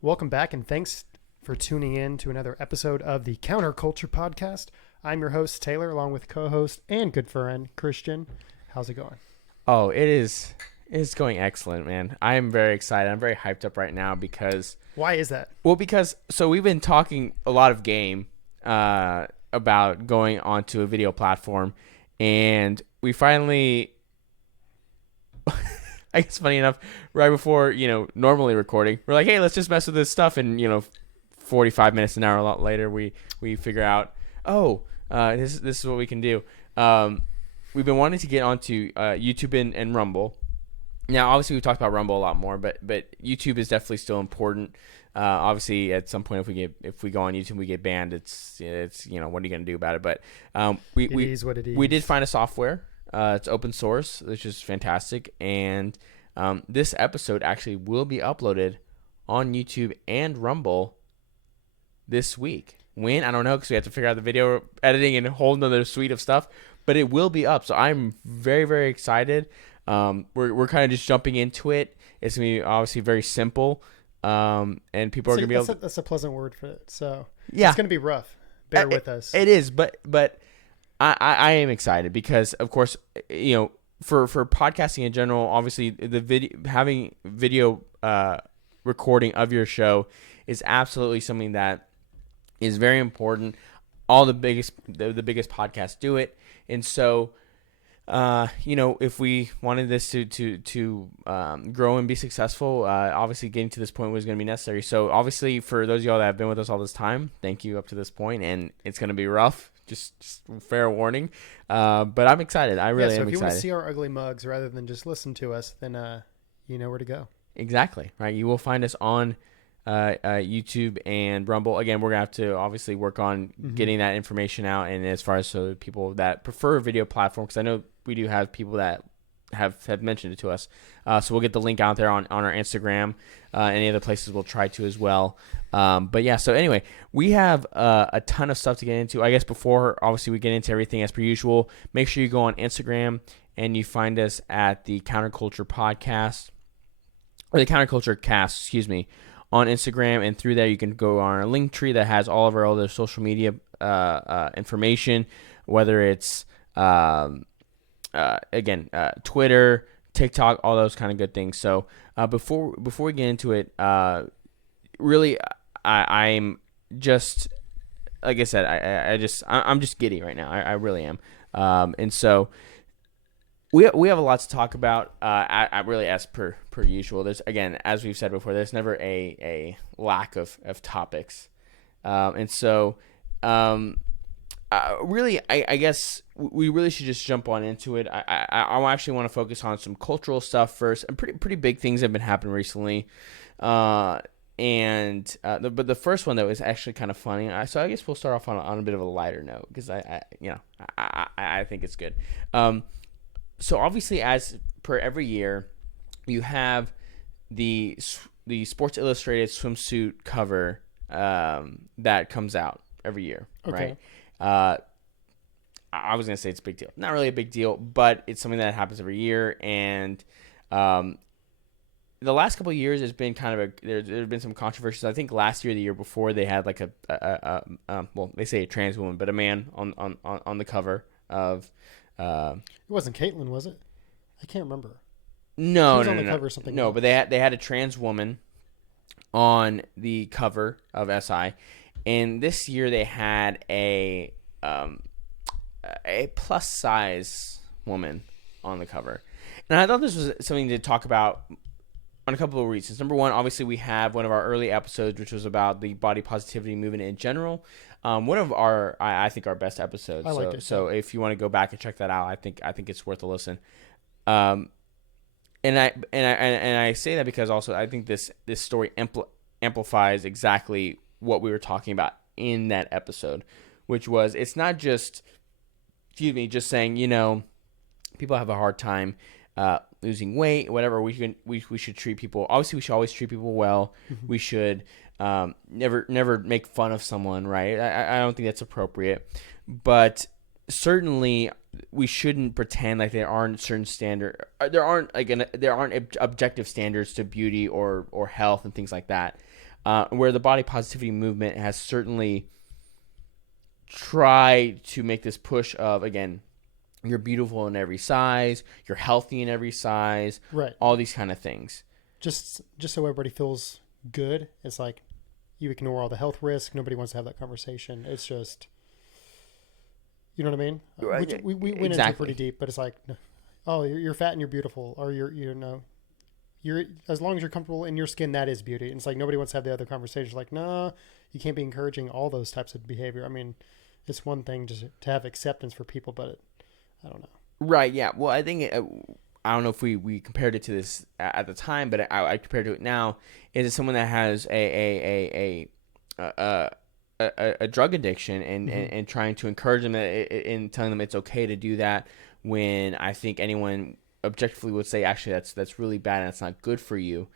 Welcome back, and thanks for tuning in to another episode of the Counterculture Podcast. I'm your host, Taylor, along with co-host and good friend, Christian. How's it going? Oh, it's going excellent, man. I am very excited. I'm very hyped up right now because... Why is that? Well, because we've been talking a lot of game about going onto a video platform, and we finally... I guess funny enough, right before, normally recording, we're like, hey, let's just mess with this stuff. And, 45 minutes, an hour, a lot later, we figure out, this is what we can do. We've been wanting to get onto YouTube and Rumble. Now, obviously, we've talked about Rumble a lot more, but YouTube is definitely still important. Obviously, at some point, if we go on YouTube, we get banned. It's what are you going to do about it? But it is what it is. We did find a software. It's open source, which is fantastic. And this episode actually will be uploaded on YouTube and Rumble this week. When? I don't know, because we have to figure out the video editing and a whole nother suite of stuff. But it will be up. So I'm very, very excited. We're kind of just jumping into it. It's going to be obviously very simple. And people are going to be able to... That's a pleasant word for it. So yeah. It's going to be rough. Bear with us. It is, but I am excited because, of course, for podcasting in general, obviously having video recording of your show is absolutely something that is very important. All the biggest podcasts do it, and so if we wanted this to grow and be successful, obviously getting to this point was going to be necessary. So obviously, for those of y'all that have been with us all this time, thank you up to this point, and it's going to be rough. Just fair warning, but I'm excited. I really am excited. So if you want to see our ugly mugs rather than just listen to us, then you know where to go. Exactly, right? You will find us on YouTube and Rumble. Again, we're going to have to obviously work on getting that information out, and as far as so people that prefer a video platform, because I know we do have people that have mentioned it to us. So we'll get the link out there on our Instagram. Any other places we'll try to as well. But yeah, so anyway, we have a ton of stuff to get into. I guess before, obviously, we get into everything as per usual, make sure you go on Instagram and you find us at the Counterculture Podcast, or the Counterculture Cast, excuse me, on Instagram. And through there, you can go on our link tree that has all of our other social media information, whether it's, Twitter, TikTok, all those kind of good things. So before we get into it, really, I'm just, like I said, I'm just giddy right now. I really am. And so we have a lot to talk about. Really, as per usual. There's, again, as we've said before, there's never a lack of topics. And so really, I guess we really should just jump on into it. I actually want to focus on some cultural stuff first, and pretty big things have been happening recently. But the first one though is actually kind of funny. So I guess we'll start off on a bit of a lighter note, because I think it's good. So obviously, as per every year, you have the Sports Illustrated swimsuit cover that comes out every year, okay. Right? I was gonna say it's a big deal. Not really a big deal, but it's something that happens every year. And the last couple of years, there's been there have been some controversies. I think last year, the year before, they had like they say a trans woman, but a man on the cover of. It wasn't Caitlyn, was it? I can't remember. No, she was no, on the no, cover of something no. else. But they had a trans woman on the cover of SI, and this year they had a plus size woman on the cover. And I thought this was something to talk about on a couple of reasons. Number one, obviously we have one of our early episodes, which was about the body positivity movement in general. One of I think our best episodes. I liked it. So if you want to go back and check that out, I think it's worth a listen. And I say that because also I think this story amplifies exactly what we were talking about in that episode, which was, it's not just saying, people have a hard time losing weight, whatever. We should treat people. Obviously, we should always treat people well. Mm-hmm. We should never make fun of someone, right? I don't think that's appropriate. But certainly, we shouldn't pretend like there aren't certain there aren't objective standards to beauty or health and things like that. where the body positivity movement has certainly tried to make this push of, again, you're beautiful in every size, you're healthy in every size, Right. all these kind of things. Just so everybody feels good. It's like you ignore all the health risk. Nobody wants to have that conversation. It's just, you know what I mean? Right. We went into it pretty deep, but it's like, oh, you're fat and you're beautiful, or you're as long as you're comfortable in your skin, that is beauty. And it's like nobody wants to have the other conversation. Like, no, you can't be encouraging all those types of behavior. I mean, it's one thing just to have acceptance for people, but I don't know. Right. Yeah. Well, I think I don't know if we compared it to this at the time, but I compared to it now. Is it someone that has a drug addiction and trying to encourage them and telling them it's okay to do that, when I think anyone objectively would say actually that's really bad and that's not good for you.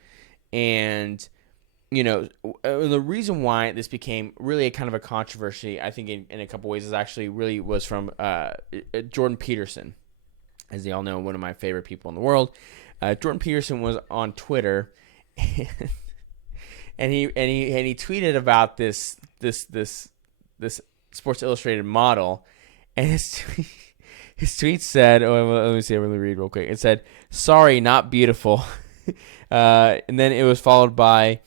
And the reason why this became really a kind of a controversy, I think in a couple ways, is actually really was from Jordan Peterson, as they all know, one of my favorite people in the world. Jordan Peterson was on Twitter, and he tweeted about this Sports Illustrated model, and his tweet said, let me see, I'm going to read real quick. It said, "Sorry, not beautiful," and then it was followed by,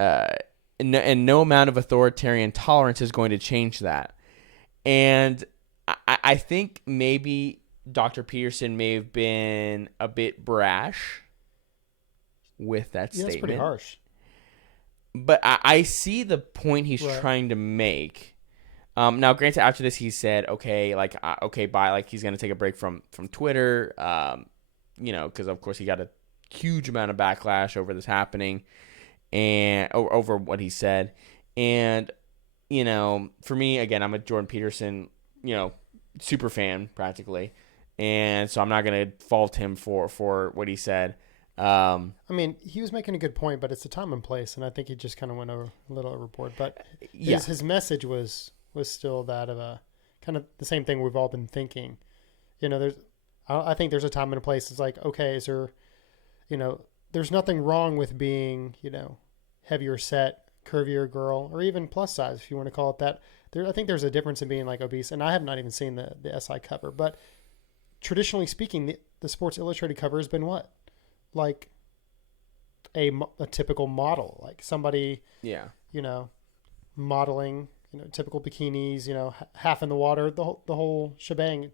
and no amount of authoritarian tolerance is going to change that. And I think maybe Dr. Peterson may have been a bit brash with that statement. That's pretty harsh. But I see the point he's trying to make. Now, granted, after this, he said, okay, bye. Like, he's going to take a break from Twitter, because, of course, he got a huge amount of backlash over this happening and over what he said. And, for me, again, I'm a Jordan Peterson, super fan practically. And so I'm not going to fault him for what he said. I mean, he was making a good point, but it's a time and place. And I think he just kind of went over a little overboard. But his message was still that of a kind of the same thing we've all been thinking. I think there's a time and a place. It's like, okay, is there, there's nothing wrong with being, heavier set, curvier girl, or even plus size, if you want to call it that. I think there's a difference in being like obese, and I have not even seen the SI cover, but traditionally speaking, the Sports Illustrated cover has been what? Like a typical model, like somebody, modeling, typical bikinis, half in the water, the whole shebang.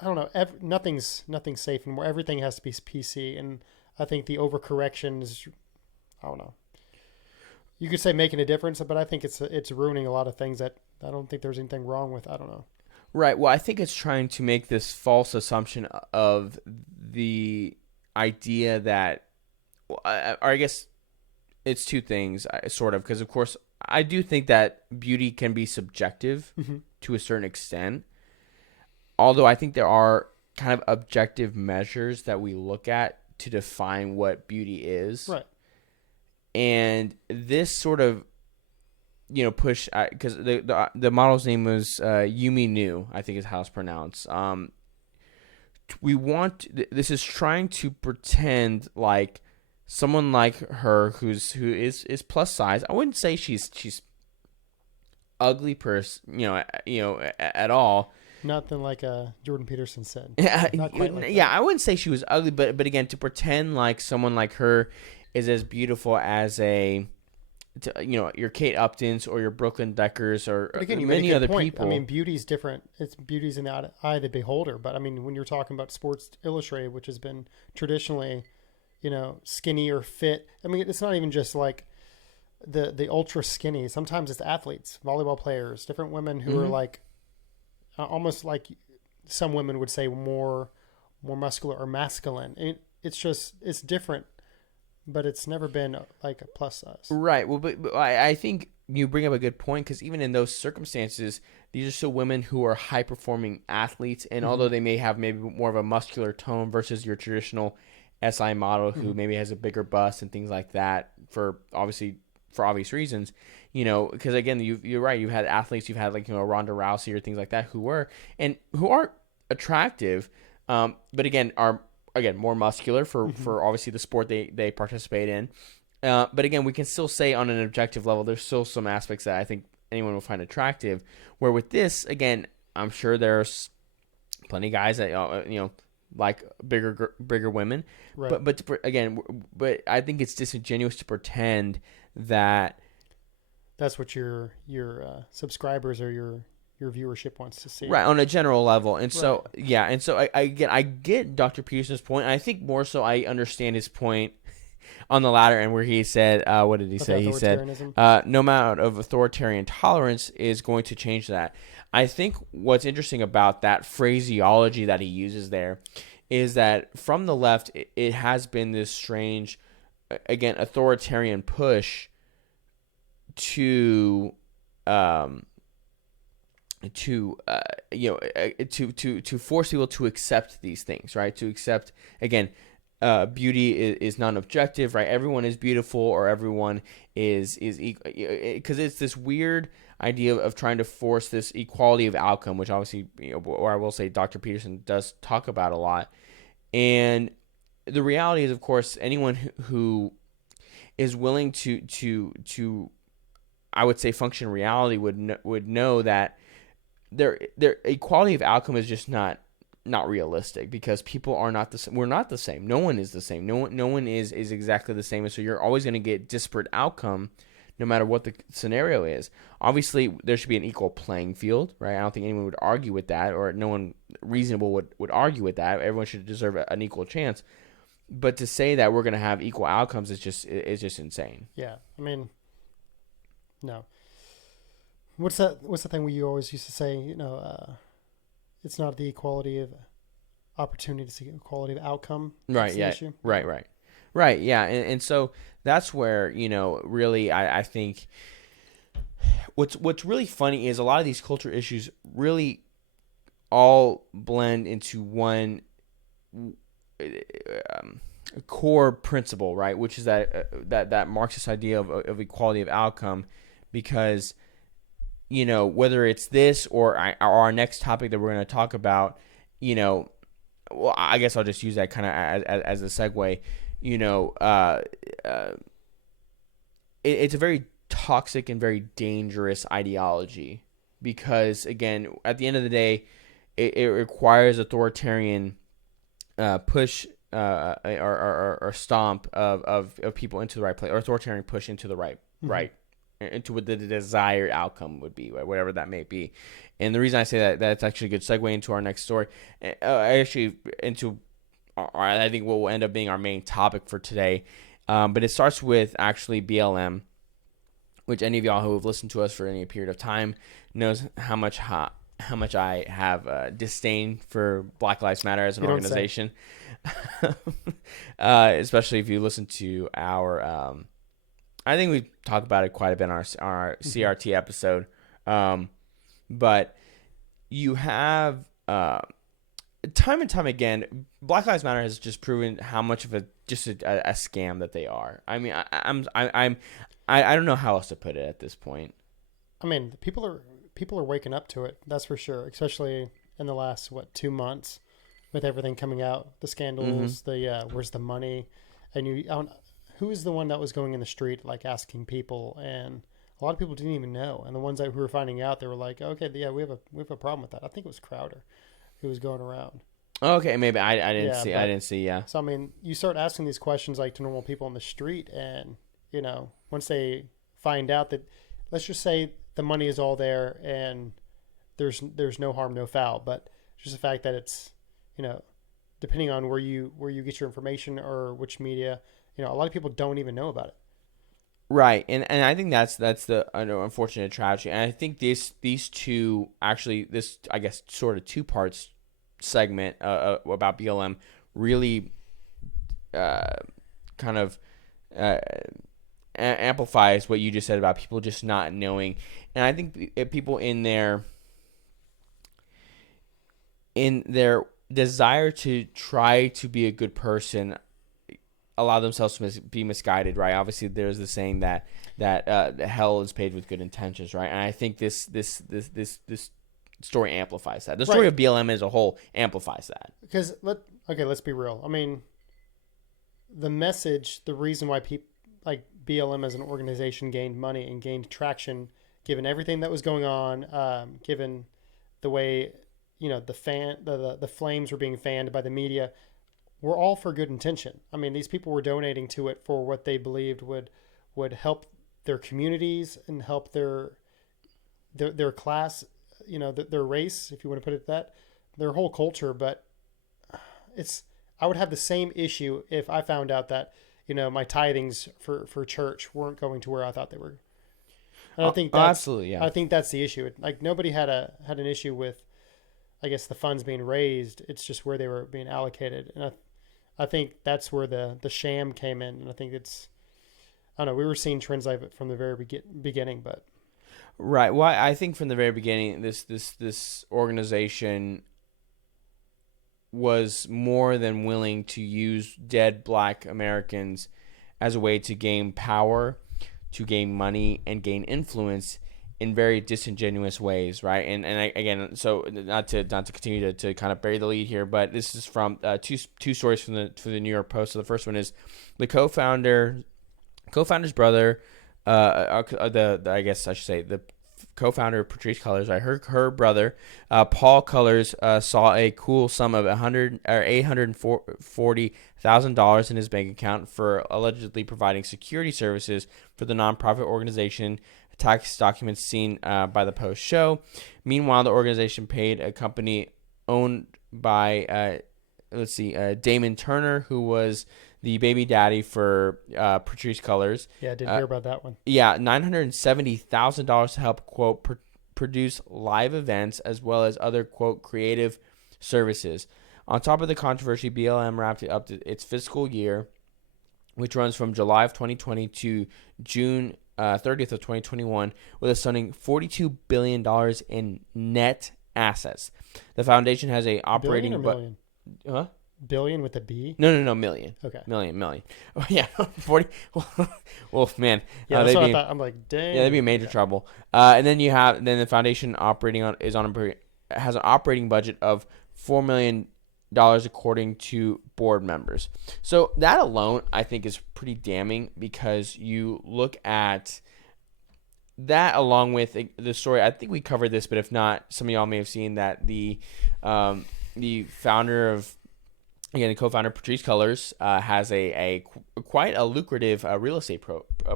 I don't know. Nothing's safe anymore. Everything has to be PC, and I think the overcorrection is, I don't know. You could say making a difference, but I think it's ruining a lot of things that I don't think there's anything wrong with. I don't know. Right. Well, I think it's trying to make this false assumption of the idea that, or I guess it's two things, sort of, because of course I do think that beauty can be subjective to a certain extent. Although I think there are kind of objective measures that we look at to define what beauty is. Right. And this sort of, push, because the model's name was Yumi Nu, I think is how it's pronounced. This is trying to pretend like someone like her who is plus size. I wouldn't say she's ugly at all. Nothing like Jordan Peterson said. Not quite like that. I wouldn't say she was ugly, but again, to pretend like someone like her is as beautiful as your Kate Uptons or your Brooklyn Deckers or many other people. I mean, beauty's different. Beauty's in the eye of the beholder. But I mean, when you're talking about Sports Illustrated, which has been traditionally, skinny or fit. I mean, it's not even just like the ultra skinny. Sometimes it's athletes, volleyball players, different women who are like almost like some women would say more muscular or masculine. It's different. But it's never been like a plus size. Right. Well, but I think you bring up a good point, because even in those circumstances, these are still women who are high-performing athletes. And although they may have maybe more of a muscular tone versus your traditional SI model who maybe has a bigger bust and things like that for obvious reasons, because again, you're right. You've had athletes, you've had like, Ronda Rousey or things like that who are attractive, but again, are more muscular for obviously the sport they participate in. But again, we can still say on an objective level, there's still some aspects that I think anyone will find attractive. Where with this, again, I'm sure there's plenty of guys that like bigger women. Right. But I think it's disingenuous to pretend that that's what your subscribers or your viewership wants to see. Right, on a general level. And so, yeah, and so I get Dr. Peterson's point. I think more so I understand his point on the latter end where he said, what did he say? He said, no amount of authoritarian tolerance is going to change that. I think what's interesting about that phraseology that he uses there is that from the left, it has been this strange, again, authoritarian push to force people to accept these things, right? To accept, again, beauty is non-objective, right? Everyone is beautiful, or everyone is equal, because it's this weird idea of trying to force this equality of outcome, which obviously, or I will say Dr. Peterson does talk about a lot. And the reality is, of course, anyone who is willing to I would say function reality would know that their equality of outcome is just not realistic, because people are not the same. We're not the same. No one is the same. No one is exactly the same. And so you're always going to get disparate outcome no matter what the scenario is. Obviously, there should be an equal playing field, right? I don't think anyone would argue with that, or no one reasonable would argue with that. Everyone should deserve an equal chance. But to say that we're going to have equal outcomes is just insane. Yeah. I mean, no. What's the thing you always used to say, it's not the equality of opportunity, it's the equality of outcome. Right, yeah. Issue. Right, yeah. And so that's where, really I think what's really funny is a lot of these culture issues really all blend into one core principle, right? Which is that Marxist idea of equality of outcome, because whether it's this or our next topic that we're going to talk about, well, I guess I'll just use that kind of as a segue. It's a very toxic and very dangerous ideology, because, again, at the end of the day, it requires authoritarian push or stomp of people into the right place, or authoritarian push into the right into what the desired outcome would be, whatever that may be. And the reason I say that's actually a good segue into our next story, I think what will end up being our main topic for today. But it starts with actually BLM, which any of y'all who have listened to us for any period of time knows how much I have disdain for Black Lives Matter as an organization. Especially if you listen to our I think we talked about it quite a bit in our CRT episode. But you have time and time again, Black Lives Matter has just proven how much of a scam that they are. I mean, I don't know how else to put it at this point. I mean, people are waking up to it. That's for sure. Especially in the last 2 months, with everything coming out, the scandals, the where's the money, and who is the one that was going in the street like asking people, and a lot of people didn't even know. And the ones who were finding out, they were like, okay, yeah, we have a problem with that. I think it was Crowder who was going around. Okay, maybe I didn't see. Yeah. So I mean, you start asking these questions like to normal people on the street, and once they find out that, let's just say the money is all there and there's no harm, no foul, but just the fact that it's depending on where you get your information or which media, a lot of people don't even know about it. Right, and I think that's the unfortunate tragedy. And I think these two, actually, this, I guess, sort of 2 parts segment about BLM really kind of amplifies what you just said about people just not knowing. And I think people in their desire to try to be a good person allow themselves to be misguided, right? Obviously, there's the saying that hell is paved with good intentions, right? And I think this story amplifies that. The story of BLM as a whole amplifies that. Because let's be real. I mean, the message, the reason why people like BLM as an organization gained money and gained traction, given everything that was going on, given the way, the flames were being fanned by the media, were all for good intention. I mean, these people were donating to it for what they believed would help their communities and help their class, their race, if you want to put it that, their whole culture. But I would have the same issue if I found out that, my tithings for church weren't going to where I thought they were. And I think that's absolutely, yeah. I think that's the issue. Like, nobody had an issue with, I guess, the funds being raised. It's just where they were being allocated. And I think that's where the sham came in. And I think I don't know, we were seeing trends like it from the very beginning, but. Right. Well, I think from the very beginning, this organization was more than willing to use dead Black Americans as a way to gain power, to gain money, and gain influence in very disingenuous ways, right? And again, so not to continue to kind of bury the lead here, but this is from two stories from the New York Post. So the first one is the co-founder's brother, I guess I should say the co-founder of Patrisse Cullors, her brother, Paul Cullors, saw a cool sum of $840,000 in his bank account for allegedly providing security services for the nonprofit organization. Tax documents seen by the Post show. Meanwhile, the organization paid a company owned by Damon Turner, who was the baby daddy for Patrisse Cullors. Yeah, I didn't hear about that one. Yeah, $970,000 to help, quote, produce live events as well as other, quote, creative services. On top of the controversy, BLM wrapped up its fiscal year, which runs from July of 2020 to June 30th of 2021, with a stunning $42 billion in net assets. The foundation has a operating... Billion or million? Huh? Billion with a B? No, million. Okay. Million. Oh, yeah, 40. Well, man. Yeah, that's what I thought. I'm like, dang. Yeah, they'd be in major trouble. And then the foundation has an operating budget of $4 million according to board members. So that alone, I think, is pretty damning, because you look at that along with the story. I think we covered this, but if not, some of y'all may have seen that the founder of, again, the co-founder Patrisse Cullors has quite a lucrative real estate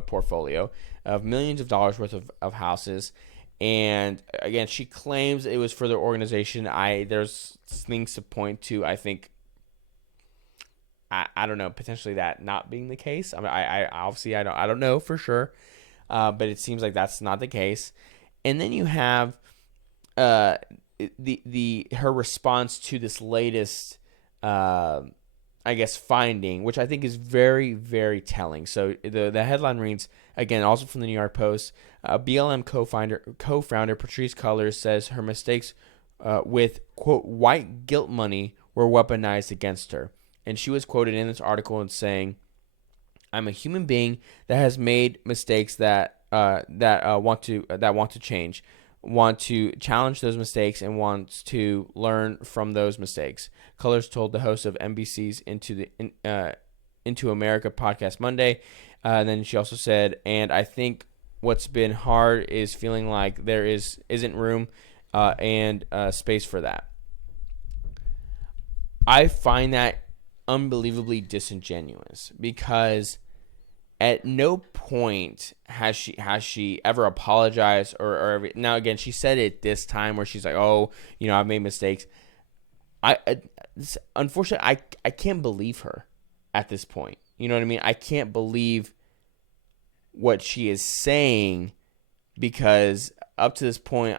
portfolio of millions of dollars worth of houses. And again, she claims it was for their organization. There's things to point to. I think, I don't know, potentially that not being the case. I mean, I obviously I don't know for sure, but it seems like that's not the case. And then you have her response to this latest, I guess, finding, which I think is very, very telling. So the headline reads, again, also from the New York Post, BLM co-founder Patrisse Cullors says her mistakes with, quote, white guilt money were weaponized against her. And she was quoted in this article as saying, "I'm a human being that has made mistakes that want to change, want to challenge those mistakes, and wants to learn from those mistakes." Cullors told the host of NBC's Into America podcast Monday. And then she also said, "And I think what's been hard is feeling like there isn't room and space for that." I find that unbelievably disingenuous, because at no point has she ever apologized or now, again, she said it this time where she's like, "Oh, I've made mistakes." Unfortunately, I can't believe her at this point. You know what I mean? I can't believe what she is saying, because up to this point,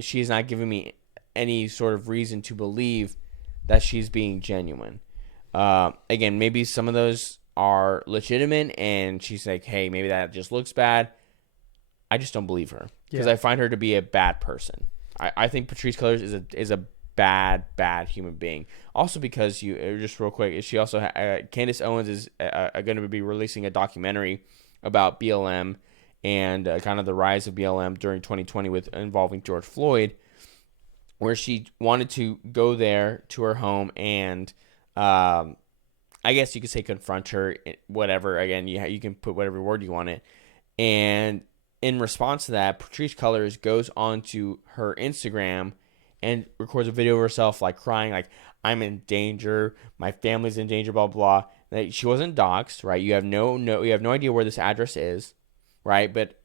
she is not giving me any sort of reason to believe that she's being genuine. Again, maybe some of those are legitimate, and she's like, "Hey, maybe that just looks bad." I just don't believe her, because I find her to be a bad person. I think Patrisse Cullors is a bad human being. Also, because just real quick, she also Candace Owens is going to be releasing a documentary about BLM and kind of the rise of BLM during 2020 involving George Floyd, where she wanted to go there to her home and I guess you could say confront her, whatever. Again, you can put whatever word you want it. And in response to that, Patrisse Cullors goes onto her Instagram and records a video of herself like crying, like, I'm in danger, my family's in danger, blah blah. Blah. She wasn't doxxed, right? You have you have no idea where this address is, right? But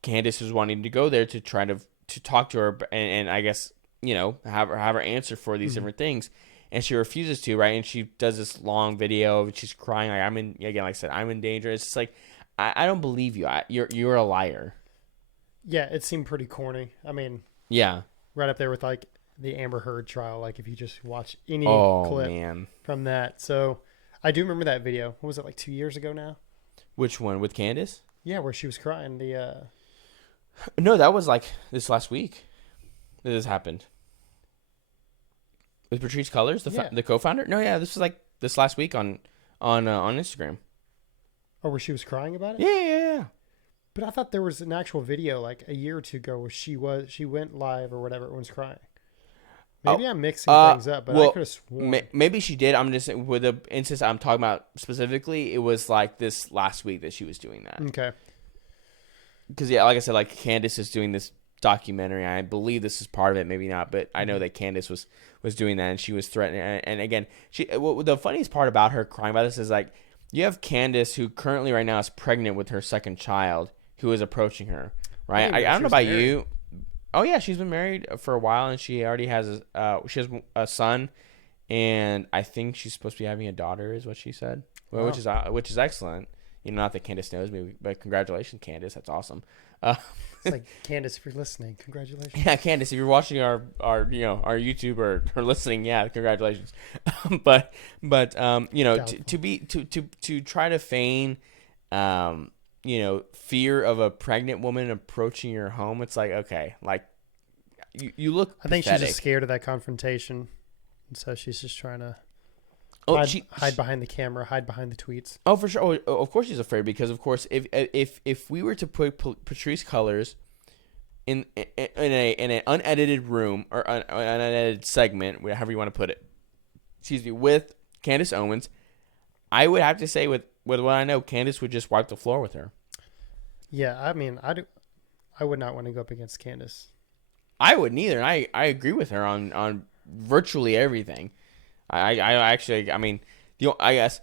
Candace was wanting to go there to try to talk to her and I guess, have her answer for these different things. And she refuses to, right? And she does this long video of she's crying like, like I said, I'm in danger. It's just like, I don't believe you. You're a liar. Yeah, it seemed pretty corny. I mean, yeah, right up there with like the Amber Heard trial. Like if you just watch any clip from that. So I do remember that video. What was it, like 2 years ago now? Which one, with Candace? Yeah, where she was crying. No, that was like this last week that this happened. With Patrisse Cullors, the co-founder? No, yeah, this was like this last week on Instagram. Oh, where she was crying about it? Yeah. But I thought there was an actual video like a year or two ago where she went live or whatever and was crying. Maybe I'm mixing things up, but I could have sworn. Maybe she did. I'm just with the instance I'm talking about specifically. It was like this last week that she was doing that. Okay. Because like I said, like Candace is doing this documentary. I believe this is part of it, maybe not, but I know that Candace was doing that, and she was threatening. And again, the funniest part about her crying about this is like you have Candace, who currently right now is pregnant with her second child, who is approaching her. Right? I don't know about you. Oh yeah, she's been married for a while, and she already has a son, and I think she's supposed to be having a daughter, is what she said. Well, which is excellent. Not that Candace knows me, but congratulations, Candace. That's awesome. It's like, Candace, if you're listening, congratulations. Yeah, Candace, if you're watching our YouTube or listening, yeah, congratulations. but to try to feign, fear of a pregnant woman approaching your home, it's like, okay, like you look I think pathetic. she's just scared of that confrontation, and so she's just trying to hide behind the camera, hide behind the tweets. Oh, for sure. Oh, of course she's afraid, because of course if we were to put Patrisse Cullors in an unedited room or an unedited segment, however you want to put it, with Candace Owens, I would have to say with what I know, Candace would just wipe the floor with her. Yeah, I mean, I would not want to go up against Candace. I wouldn't either. And I agree with her on virtually everything. I guess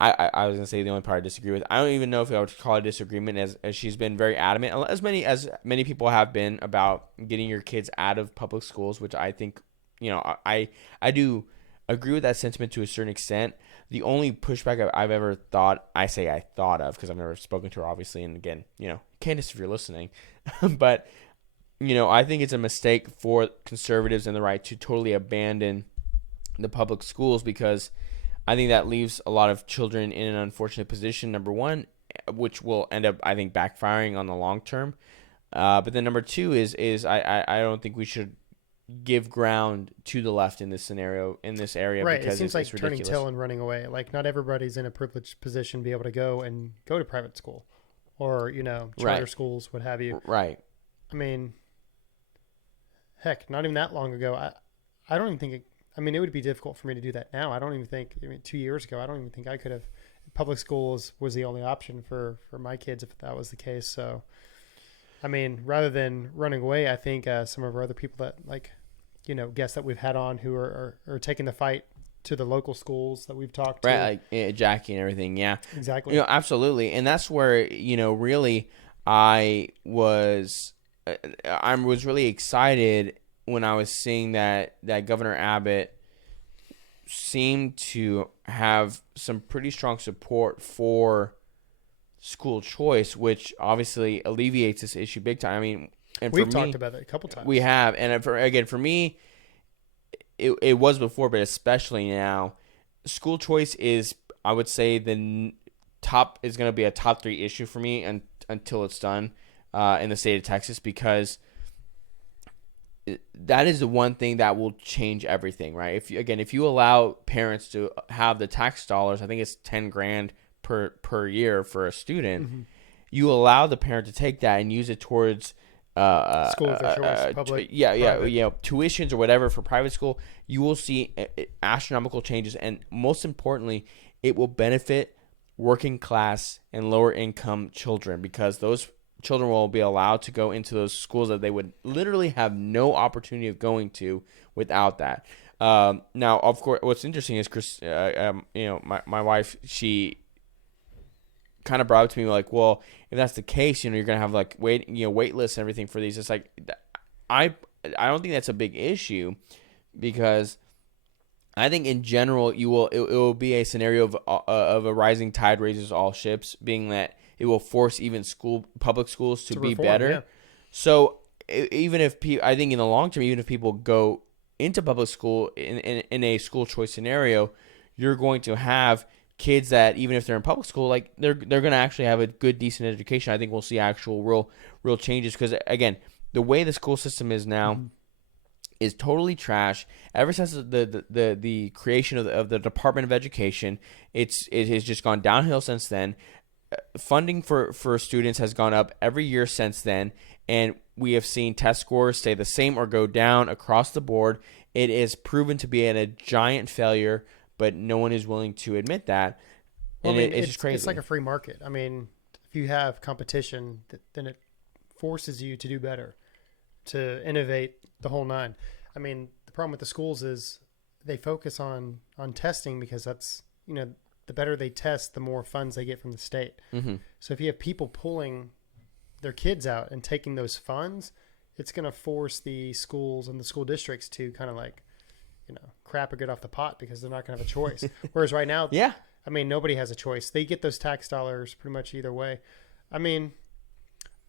I was gonna say the only part I disagree with. I don't even know if I would call it a disagreement, as she's been very adamant, as many people have been, about getting your kids out of public schools, which I think, I do agree with that sentiment to a certain extent. The only pushback I've ever thought of, because I've never spoken to her, obviously, and again, Candace, if you're listening, but I think it's a mistake for conservatives and the right to totally abandon the public schools, because I think that leaves a lot of children in an unfortunate position, number one, which will end up, I think, backfiring on the long term. But then number two is I don't think we should give ground to the left in this area, right? Because it seems like it's turning tail and running away. Like, not everybody's in a privileged position to be able to go to private school or charter schools, what have you. Right. I mean, heck, not even that long ago, I don't even think it would be difficult for me to do that now. I don't even think, 2 years ago, I don't even think I could have. Public schools was the only option for my kids if that was the case. So, I mean, rather than running away, I think some of our other people that, guests that we've had on who are taking the fight to the local schools that we've talked to. Right, like Jackie and everything, yeah. Exactly. Absolutely. And that's where, really I was really excited when I was seeing that Governor Abbott seemed to have some pretty strong support for school choice, which obviously alleviates this issue big time. I mean, and we've talked about it a couple times. We have, and for me, it was before, but especially now, school choice is, I would say, going to be a top 3 issue for me until it's done in the state of Texas, because that is the one thing that will change everything, right? If you allow parents to have the tax dollars, I think it's $10,000 per year for a student. Mm-hmm. You allow the parent to take that and use it towards school of their choice, public, tuitions or whatever for private school. You will see astronomical changes, and most importantly, it will benefit working class and lower income children, because those children will be allowed to go into those schools that they would literally have no opportunity of going to without that. Now, of course, what's interesting is Chris, my wife, she kind of brought up to me like, well, if that's the case, you're gonna have like wait lists and everything for these. It's like, I don't think that's a big issue, because I think in general it will be a scenario of a rising tide raises all ships, being that it will force even public schools to be reform, better. Yeah. So even if I think in the long term, even if people go into public school in a school choice scenario, you're going to have kids that, even if they're in public school, like they're going to actually have a good, decent education. I think we'll see actual real changes, because again, the way the school system is now is totally trash. Ever since the creation of the Department of Education, it has just gone downhill since then. Funding for students has gone up every year since then, and we have seen test scores stay the same or go down across the board. It is proven to be a giant failure, but no one is willing to admit that. Well, and it's just crazy. It's like a free market. I mean, if you have competition, then it forces you to do better, to innovate the whole nine. I mean, the problem with the schools is they focus on testing, because that's, the better they test, the more funds they get from the state. Mm-hmm. So if you have people pulling their kids out and taking those funds, it's going to force the schools and the school districts to kind of like, crap or get off the pot, because they're not going to have a choice. Whereas right now, yeah, I mean, nobody has a choice. They get those tax dollars pretty much either way. I mean,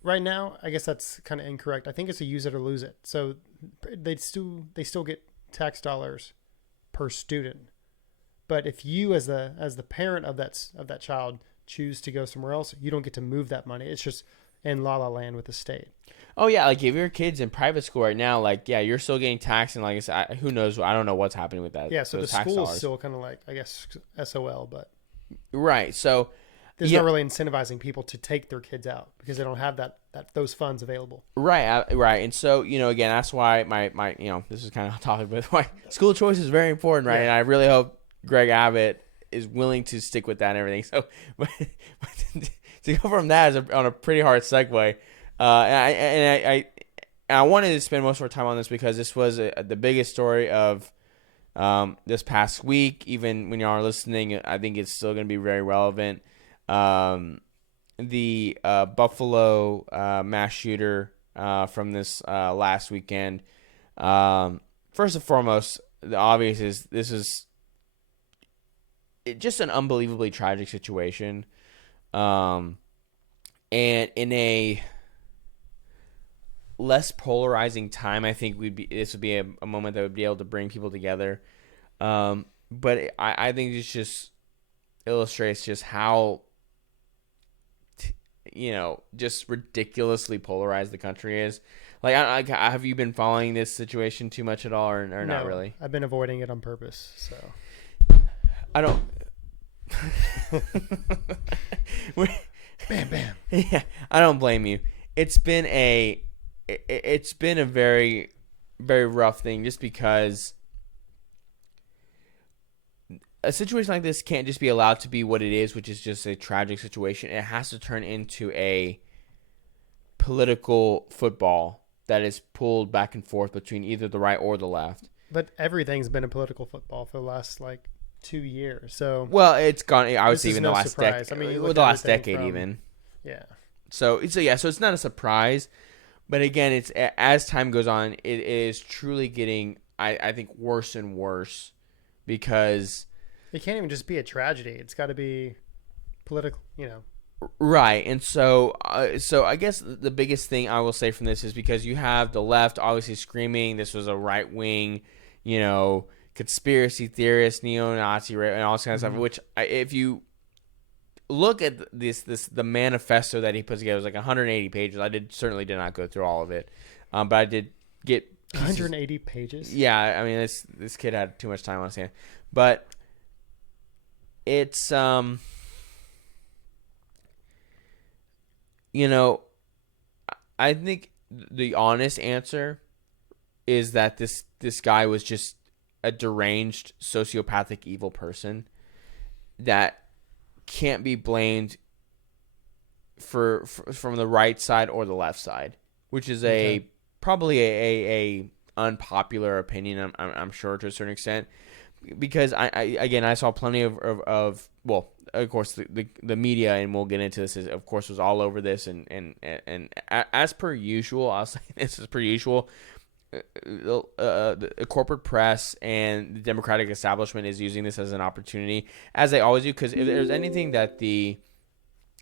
right now, I guess that's kind of incorrect. I think it's a use it or lose it. So they still get tax dollars per student. But if you as the parent of that child choose to go somewhere else, you don't get to move that money. It's just in la la land with the state. Oh yeah, like if your kid's in private school right now, like yeah, you're still getting taxed, and like I said, who knows? I don't know what's happening with that. Yeah, so the school is still kind of like, I guess, SOL, but right. So there's not really incentivizing people to take their kids out, because they don't have those funds available. Right, right. And so again, that's why my this is kind of off topic, but why school choice is very important, right? Yeah. And I really hope Greg Abbott is willing to stick with that and everything. So but to go from that is on a pretty hard segue. I wanted to spend most of our time on this because this was the biggest story of this past week. Even when you are listening, I think it's still going to be very relevant. The Buffalo mass shooter from this last weekend. First and foremost, the obvious is this is just an unbelievably tragic situation. And in a less polarizing time, I think this would be a moment that would be able to bring people together. But I think this just illustrates just how just ridiculously polarized the country is. Like, have you been following this situation too much at all, or no, not really? I've been avoiding it on purpose. So I don't. Bam, bam. Yeah, I don't blame you. It's been a very, very rough thing, just because a situation like this can't just be allowed to be what it is, which is just a tragic situation. It has to turn into a political football that is pulled back and forth between either the right or the left. But everything's been a political football for the last 2 years. So it's gone. I would say even the last decade. I mean, the last decade even. Yeah. So it's not a surprise, but again, it's as time goes on, it is truly getting I think worse and worse, because it can't even just be a tragedy. It's got to be political, Right, and so I guess the biggest thing I will say from this is, because you have the left obviously screaming this was a right wing, conspiracy theorist, neo-Nazi, and all this kind of stuff. Which, if you look at the manifesto that he put together, it was like 180 pages. I certainly did not go through all of it, but I did get pieces. 180 pages. Yeah, I mean this kid had too much time on his hand, but it's I think the honest answer is that this guy was just a deranged, sociopathic, evil person. that can't be blamed for from the right side or the left side, which is probably a unpopular opinion. I'm sure to a certain extent, because I saw plenty of well, of course the media, and we'll get into this, of course, was all over this, and as per usual, I'll say this as per usual. The corporate press and the Democratic establishment is using this as an opportunity, as they always do, because if there's anything that the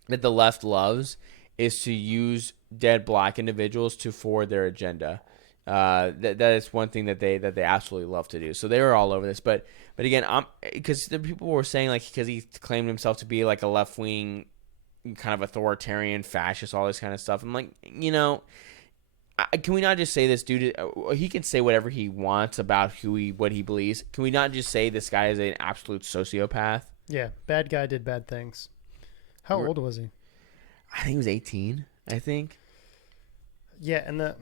left loves, is to use dead black individuals to forward their agenda. That is one thing that they absolutely love to do. So they were all over this, but again, because the people were saying, like, because he claimed himself to be like a left wing kind of authoritarian fascist, all this kind of stuff. I'm like, can we not just say this dude? He can say whatever he wants about what he believes. Can we not just say this guy is an absolute sociopath? Yeah, bad guy did bad things. How old was he? I think he was 18. I think. Yeah, and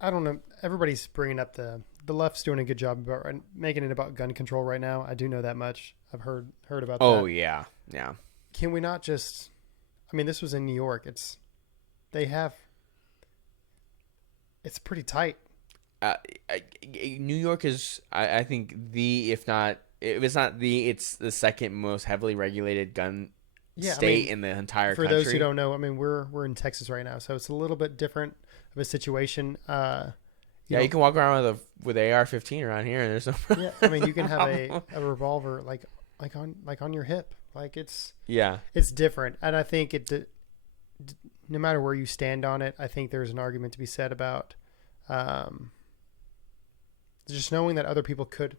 I don't know. Everybody's bringing up the left's doing a good job about making it about gun control right now. I do know that much. I've heard about that. Oh yeah. Can we not just? I mean, this was in New York. It's pretty tight. New York is, I think, if it's not it's the second most heavily regulated gun state in the entire country. For those who don't know, I mean, we're in Texas right now, so it's a little bit different of a situation. You can walk around with an AR-15 around here, and there's no. Yeah, I mean, you can have a revolver like on your hip, like it's different, and I think no matter where you stand on it, I think there's an argument to be said about just knowing that other people could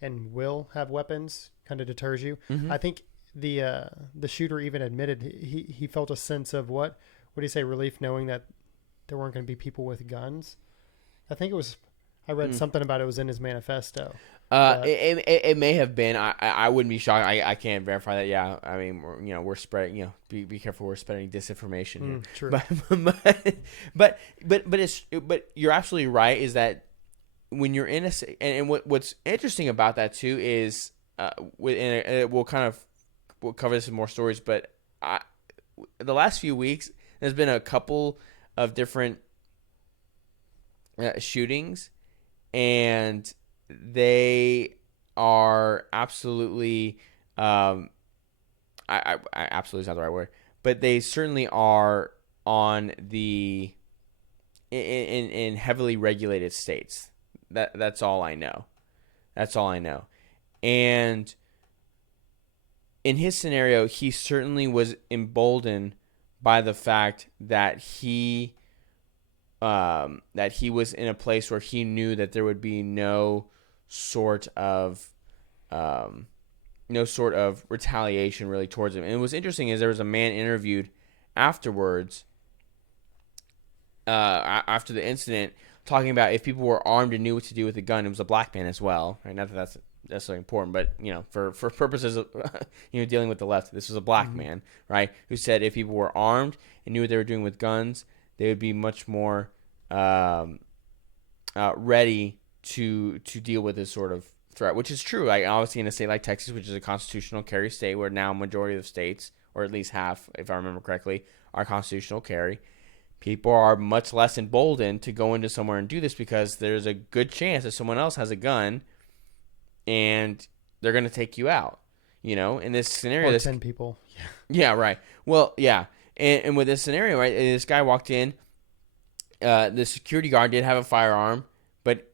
and will have weapons kind of deters you. Mm-hmm. I think the shooter even admitted he felt a sense of what do you say, relief, knowing that there weren't going to be people with guns. I think I read something about it was in his manifesto. It may have been. I wouldn't be shocked. I can't verify that. Yeah, I mean, we're spreading. Be careful. We're spreading disinformation here. True. But you're absolutely right. Is that when you're in and what's interesting about that too is we'll cover this in more stories. But the last few weeks there's been a couple of different shootings, and they are absolutely I absolutely is not the right word, but they certainly are on the in heavily regulated states. That's all I know. And in his scenario, he certainly was emboldened by the fact that he was in a place where he knew that there would be no sort of retaliation really towards him. And what's interesting is there was a man interviewed afterwards, after the incident, talking about if people were armed and knew what to do with a gun. It was a black man as well, right? Not that that's necessarily important, but for purposes of dealing with the left, this was a black man, right, who said if people were armed and knew what they were doing with guns, they would be much more ready to deal with this sort of threat, which is true. Like, obviously in a state like Texas, which is a constitutional carry state, where now majority of states, or at least half, if I remember correctly, are constitutional carry, people are much less emboldened to go into somewhere and do this because there's a good chance that someone else has a gun and they're going to take you out. In this scenario, or 10 people. Yeah, right. Well, yeah. And with this scenario, right, this guy walked in. The security guard did have a firearm, but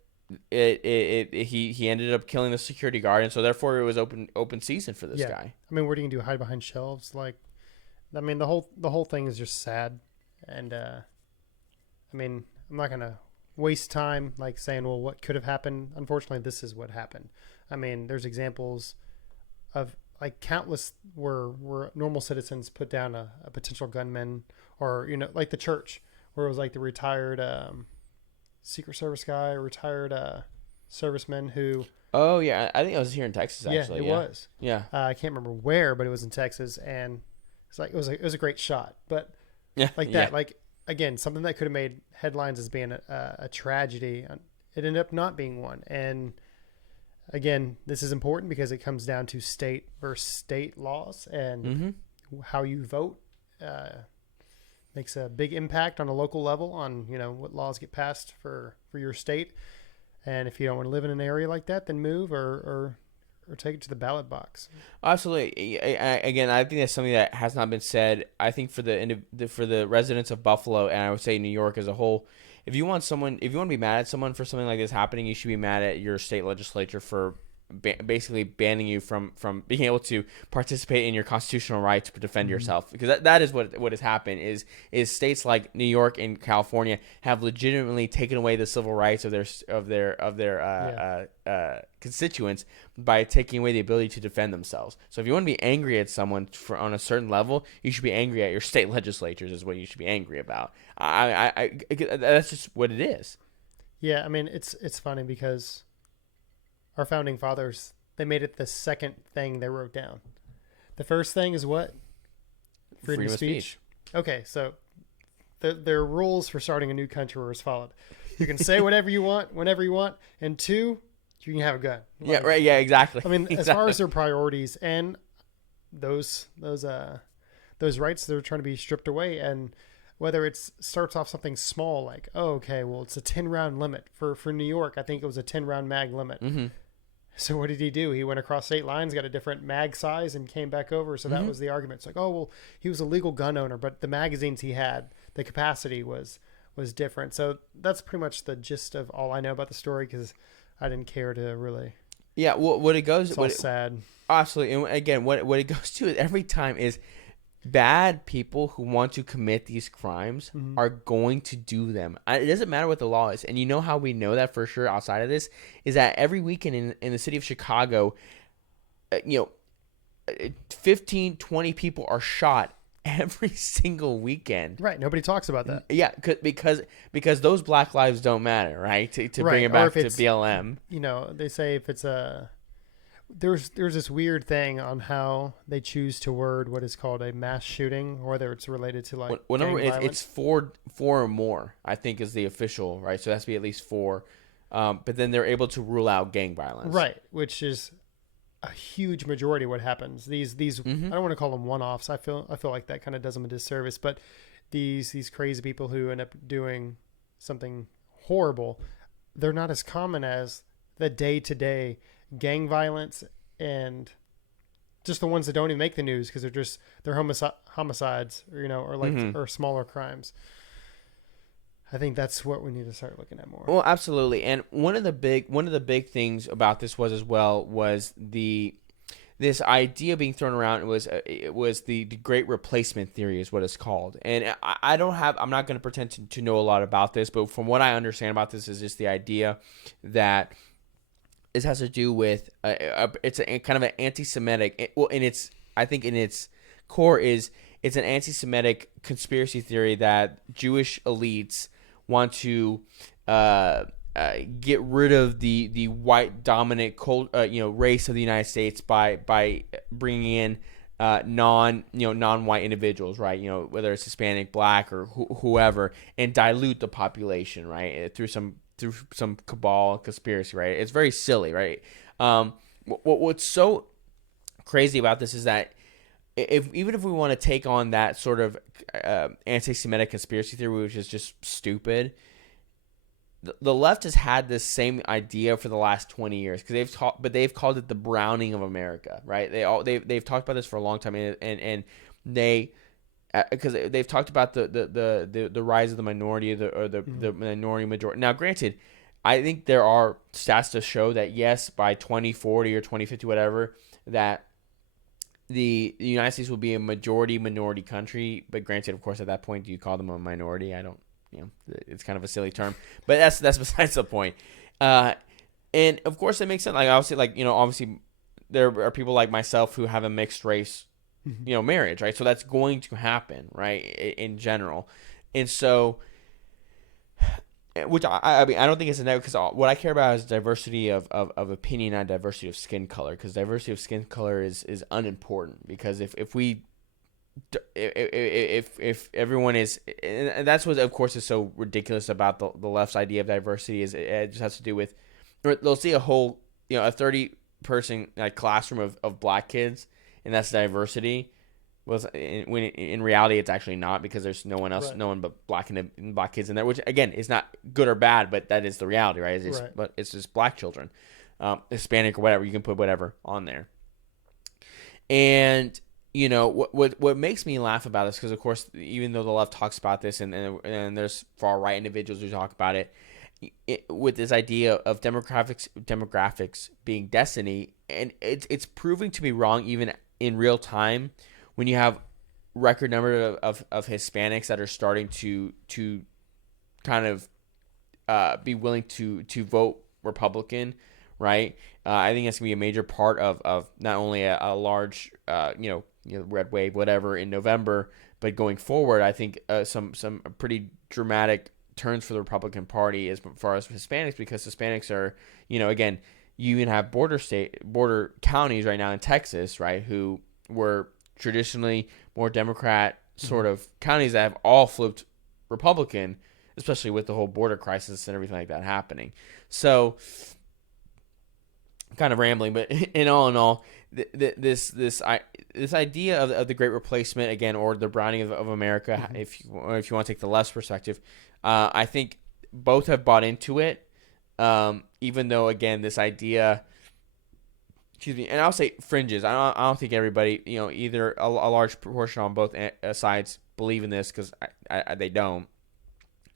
he ended up killing the security guard, and so therefore it was open season for this guy. I mean, what are you gonna do? Hide behind shelves? Like, I mean, the whole thing is just sad, and I mean, I'm not gonna waste time like saying, well, what could have happened. Unfortunately, this is what happened. I mean, there's examples of like countless where normal citizens put down a potential gunman, or like the church, where it was like the retired Secret Service guy, retired serviceman who. Oh yeah, I think it was here in Texas actually. Yeah, it was. Yeah, I can't remember where, but it was in Texas, and it's like it was a great shot, but like that, like again, something that could have made headlines as being a tragedy, it ended up not being one, and again, this is important because it comes down to state versus state laws, and how you vote makes a big impact on a local level on, what laws get passed for your state. And if you don't want to live in an area like that, then move or take it to the ballot box. Absolutely. Again, I think that's something that has not been said. I think for the residents of Buffalo, and I would say New York as a whole, if you want to be mad at someone for something like this happening, you should be mad at your state legislature for basically banning you from being able to participate in your constitutional right to defend yourself, because that is what has happened is states like New York and California have legitimately taken away the civil rights of their constituents by taking away the ability to defend themselves. So if you want to be angry at someone on a certain level, you should be angry at your state legislatures is what you should be angry about. I that's just what it is. Yeah, I mean, it's funny because our founding fathers, they made it the second thing they wrote down. The first thing is what? Freedom of speech. Okay, so their rules for starting a new country were as followed. You can say whatever you want, whenever you want, and 2, you can have a gun. Yeah, right. Yeah, exactly. I mean, as far as their priorities and those rights, they're trying to be stripped away. And whether it starts off something small like, it's a 10-round limit for New York. I think it was a 10-round mag limit. So what did he do? He went across state lines, got a different mag size, and came back over. So that was the argument. It's like, he was a legal gun owner, but the magazines he had, the capacity was different. So that's pretty much the gist of all I know about the story, because I didn't care to really. Yeah, what it goes. It's all sad. Absolutely, and again, what it goes to is every time is bad people who want to commit these crimes are going to do them. It doesn't matter what the law is. And you know how we know that for sure outside of this is that every weekend in the city of Chicago, 15, 20 people are shot every single weekend. Right. Nobody talks about that. Yeah, because those black lives don't matter, right? To bring it back to BLM. They say if it's There's this weird thing on how they choose to word what is called a mass shooting, whether it's related to gang violence. It's four or more, I think, is the official, right? So it has to be at least 4. But then they're able to rule out gang violence, right? Which is a huge majority of what happens. These I don't want to call them one-offs. I feel like that kind of does them a disservice. But these crazy people who end up doing something horrible, they're not as common as the day-to-day gang violence and just the ones that don't even make the news because they're homicides or smaller crimes. I think that's what we need to start looking at more. Well, absolutely. And one of the big things about this was this idea being thrown around was the great replacement theory is what it's called. And I'm not going to pretend to know a lot about this, but from what I understand about this is just the idea that this has to do with it's a kind of an anti-Semitic. I think in its core it's an anti-Semitic conspiracy theory that Jewish elites want to get rid of the white dominant race of the United States by bringing in non-white individuals, right? Whether it's Hispanic, Black, or whoever, and dilute the population, right? Through some cabal conspiracy, right? It's very silly, right? What's so crazy about this is that even if we want to take on that sort of anti-Semitic conspiracy theory, which is just stupid, the left has had this same idea for the last 20 years because they've called it the browning of America, right? They've talked about this for a long time, and they. Because they've talked about the rise of the minority the minority majority. Now, granted, I think there are stats to show that yes, by 2040 or 2050, whatever, that the United States will be a minority country. But granted, of course, at that point, do you call them a minority? I don't. It's kind of a silly term, but that's besides the point. And of course, it makes sense. Obviously, there are people like myself who have a mixed race. Marriage, right? So that's going to happen, right? In general. And so, which I mean, I don't think it's a negative because what I care about is diversity of opinion, not diversity of skin color, because diversity of skin color is unimportant because if everyone is, and that's what of course is so ridiculous about the left's idea of diversity is it just has to do with, they'll see a whole a 30-person like classroom of black kids, and that's diversity. Was when in reality it's actually not, because there's no one else, Right. no one but black kids in there, which again is not good or bad, but that is the reality, right? Right. But it's just black children, Hispanic or whatever. You can put whatever on there, and what makes me laugh about this, because of course, even though the left talks about this, and there's far right individuals who talk about it, with this idea of demographics being destiny, and it's proving to be wrong even in real time, when you have record number of Hispanics that are starting to kind of be willing to vote Republican, right? I think that's gonna be a major part of not only a large red wave whatever in November, but going forward, I think some pretty dramatic turns for the Republican Party as far as Hispanics, because Hispanics are, again, you even have border counties right now in Texas, right, who were traditionally more Democrat sort of counties that have all flipped Republican, especially with the whole border crisis and everything like that happening. So, kind of rambling, but in all, this idea of the Great Replacement, again, or the browning of America, if you want to take the left perspective, I think both have bought into it. Even though, again, this idea, excuse me, and I'll say fringes. I don't think everybody, either a large proportion on both sides believe in this, because they don't,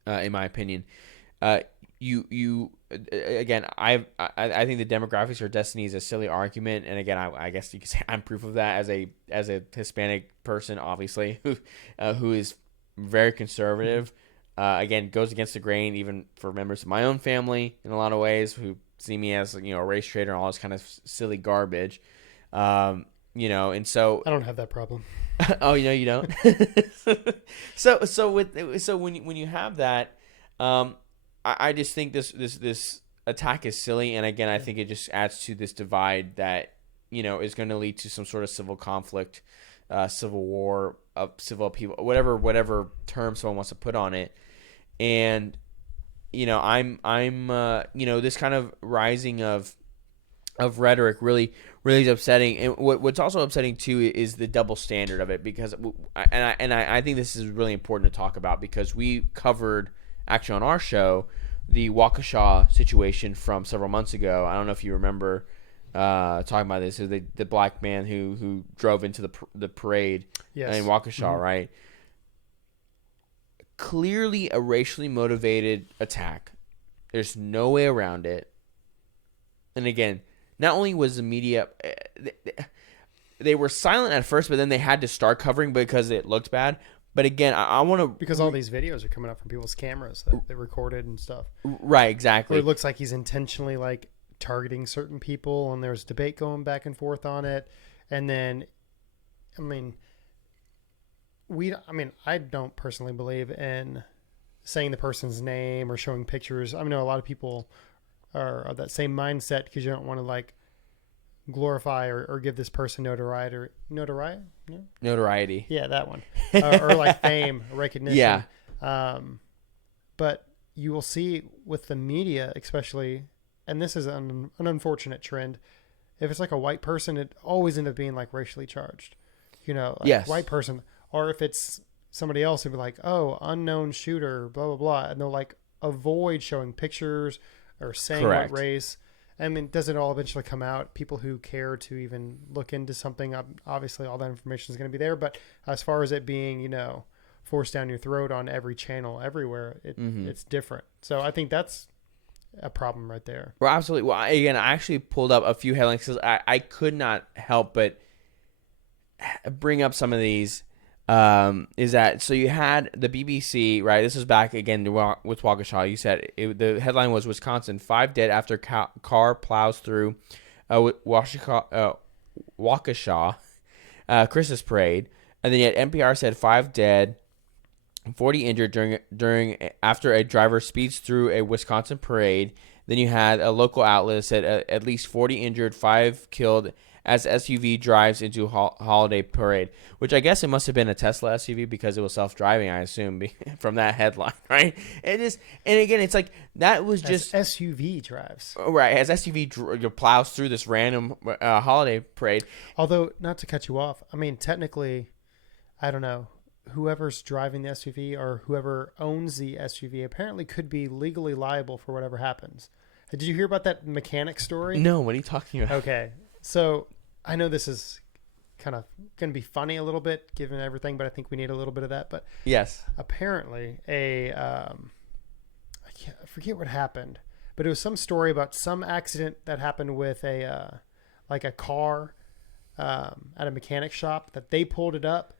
in my opinion. Again, I think the demographics or destiny is a silly argument, and again, I guess you could say I'm proof of that as a Hispanic person, obviously, who is very conservative. Again, goes against the grain, even for members of my own family in a lot of ways, who see me as a race traitor and all this kind of silly garbage. And so I don't have that problem. Oh, you don't. so when you have that, I just think this attack is silly, and again, I think it just adds to this divide that is going to lead to some sort of civil conflict, civil war, civil upheaval, whatever term someone wants to put on it. And I'm this kind of rising of rhetoric really is upsetting. And what's also upsetting too is the double standard of it, because I think this is really important to talk about, because we covered actually on our show the Waukesha situation from several months ago. I don't know if you remember talking about this. So the black man who drove into the parade in Waukesha, right? Clearly a racially motivated attack. There's no way around it. And again, not only was the media, they were silent at first, but then they had to start covering because it looked bad. But again, I want to... Because all these videos are coming up from people's cameras that they recorded and stuff. Right, exactly. Or it looks like he's intentionally targeting certain people, and there's debate going back and forth on it. And then, I don't personally believe in saying the person's name or showing pictures. I know a lot of people are of that same mindset, because you don't want to glorify or give this person notoriety. Notoriety. Yeah, that one. Or fame, recognition. Yeah. But you will see with the media, especially, and this is an unfortunate trend. If it's a white person, it always ends up being racially charged. Yes. White person. Or if it's somebody else, it'd be oh, unknown shooter, blah, blah, blah. And they'll avoid showing pictures or saying Correct. what race. Does it all eventually come out? People who care to even look into something, obviously all that information is going to be there. But as far as it being, forced down your throat on every channel, everywhere, it's different. So I think that's a problem right there. Well, absolutely. Well, again, I actually pulled up a few headlines because I could not help but bring up some of these. Is that so? You had the BBC, right? This was back again with Waukesha. You said the headline was Wisconsin 5 dead after car plows through Waukesha Christmas parade, and then yet NPR said 5 dead, 40 injured during after a driver speeds through a Wisconsin parade. Then you had a local outlet that said at least 40 injured, 5 killed as SUV drives into holiday parade, which I guess it must have been a Tesla SUV because it was self-driving, I assume, from that headline, right? And again, it's like that was just as SUV drives. Right, as SUV plows through this random holiday parade. Although, not to cut you off, I mean, technically, I don't know, whoever's driving the SUV or whoever owns the SUV apparently could be legally liable for whatever happens. Did you hear about that mechanic story? No, what are you talking about? Okay, so I know this is kind of going to be funny a little bit given everything, but I think we need a little bit of that. But yes, apparently I forget what happened, but it was some story about some accident that happened with a car at a mechanic shop that they pulled it up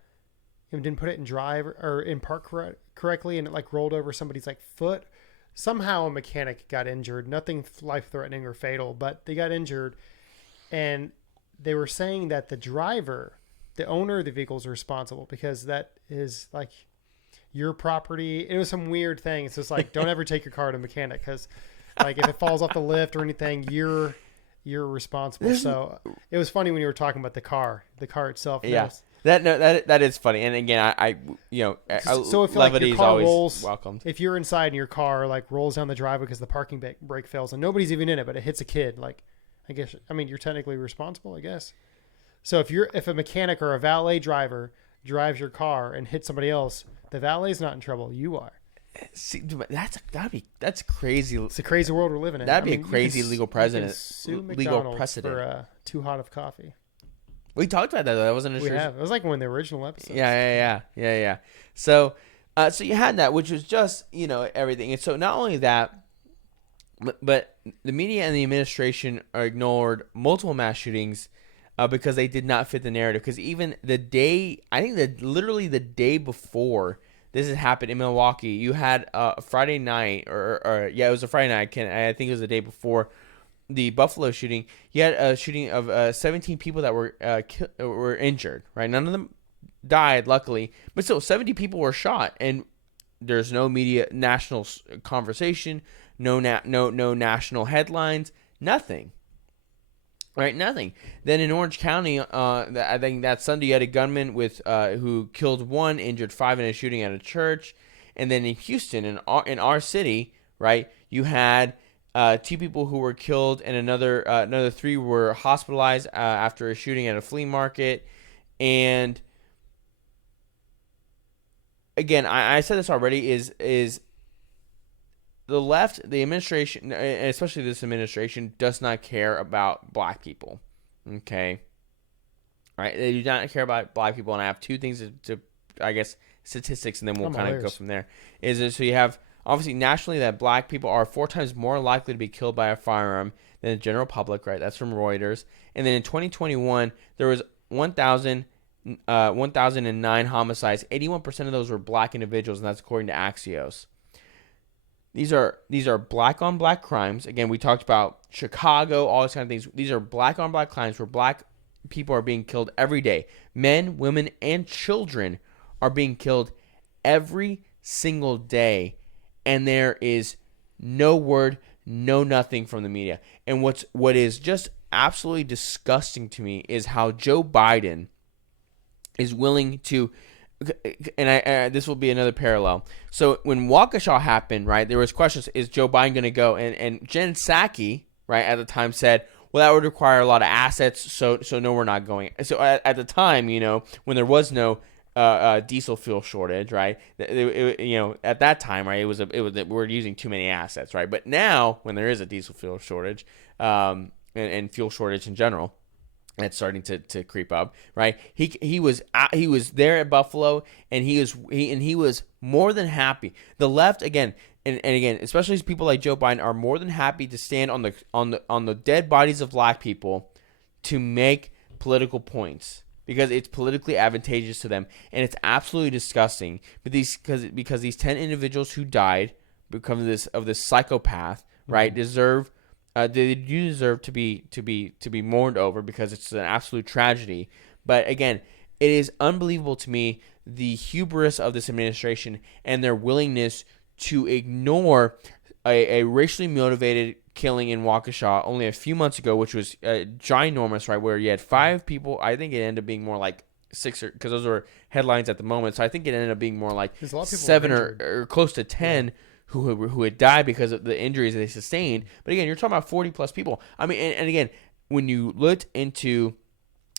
and didn't put it in drive or in park correctly, and it like rolled over somebody's like foot. Somehow a mechanic got injured, nothing life-threatening or fatal, but they got injured, and they were saying that the driver, the owner of the vehicle, is responsible because that is like your property. It was some weird thing. It's just like, don't ever take your car to a mechanic because like if it falls off the lift or anything, you're responsible. So it was funny when you were talking about the car itself. Yeah. That is funny, and again, I so if like your car rolls, welcomed. If you're inside and your car like rolls down the driveway because the parking brake fails and nobody's even in it, but it hits a kid, like you're technically responsible, I guess. So if a mechanic or a valet driver drives your car and hits somebody else, the valet's not in trouble, you are. See, that's crazy. It's a crazy world we're living in. That'd be a crazy legal precedent. Legal precedent for too hot of coffee. We talked about that though. That wasn't a We have. It was like one of the original episodes. Yeah. So you had that, which was just everything. And so not only that, but the media and the administration ignored multiple mass shootings because they did not fit the narrative. Because even the day, I think that literally the day before this had happened in Milwaukee, you had a Friday night, it was a Friday night. I think it was the day before the Buffalo shooting. You had a shooting of 17 people that were injured. Right, none of them died, luckily, but still 70 people were shot, and there's no media national conversation, no national headlines, nothing. Right, nothing. Then in Orange County, I think that Sunday you had a gunman who killed 1, injured 5 in a shooting at a church, and then in Houston, in our city, right, you had 2 people who were killed, and another 3 were hospitalized after a shooting at a flea market. And again, I said this already, is the left, the administration, and especially this administration, does not care about black people. Okay, right? They do not care about black people, and I have 2 things to I guess, statistics, and then we'll kind of go from there. So you have, obviously, nationally, that black people are 4 times more likely to be killed by a firearm than the general public, right? That's from Reuters. And then in 2021, there was 1,009 homicides. 81% of those were black individuals, and that's according to Axios. These are black on black crimes. Again, we talked about Chicago, all these kind of things. These are black on black crimes where black people are being killed every day. Men, women, and children are being killed every single day. And there is no word, no nothing from the media. And what is just absolutely disgusting to me is how Joe Biden is willing to, and this will be another parallel. So when Waukesha happened, right, there was questions: is Joe Biden going to go? And Jen Psaki, right, at the time said, well, that would require a lot of assets, so no, we're not going. So at the time, when there was no diesel fuel shortage, right? At that time, right, it was we're using too many assets, right? But now, when there is a diesel fuel shortage, and fuel shortage in general, it's starting to creep up, right? He was there at Buffalo, and he was more than happy. The left, again, and again, especially people like Joe Biden, are more than happy to stand on the dead bodies of black people to make political points, because it's politically advantageous to them, and it's absolutely disgusting. But because these 10 individuals who died because of this psychopath, right, deserve to be mourned over, because it's an absolute tragedy. But again, it is unbelievable to me, the hubris of this administration and their willingness to ignore a racially motivated killing in Waukesha only a few months ago, which was ginormous, right? Where you had 5 people. I think it ended up being more like 6, because those were headlines at the moment. So I think it ended up being more like 7 or close to 10 who had died because of the injuries they sustained. But again, you're talking about 40 plus people. I mean, and again, when you looked into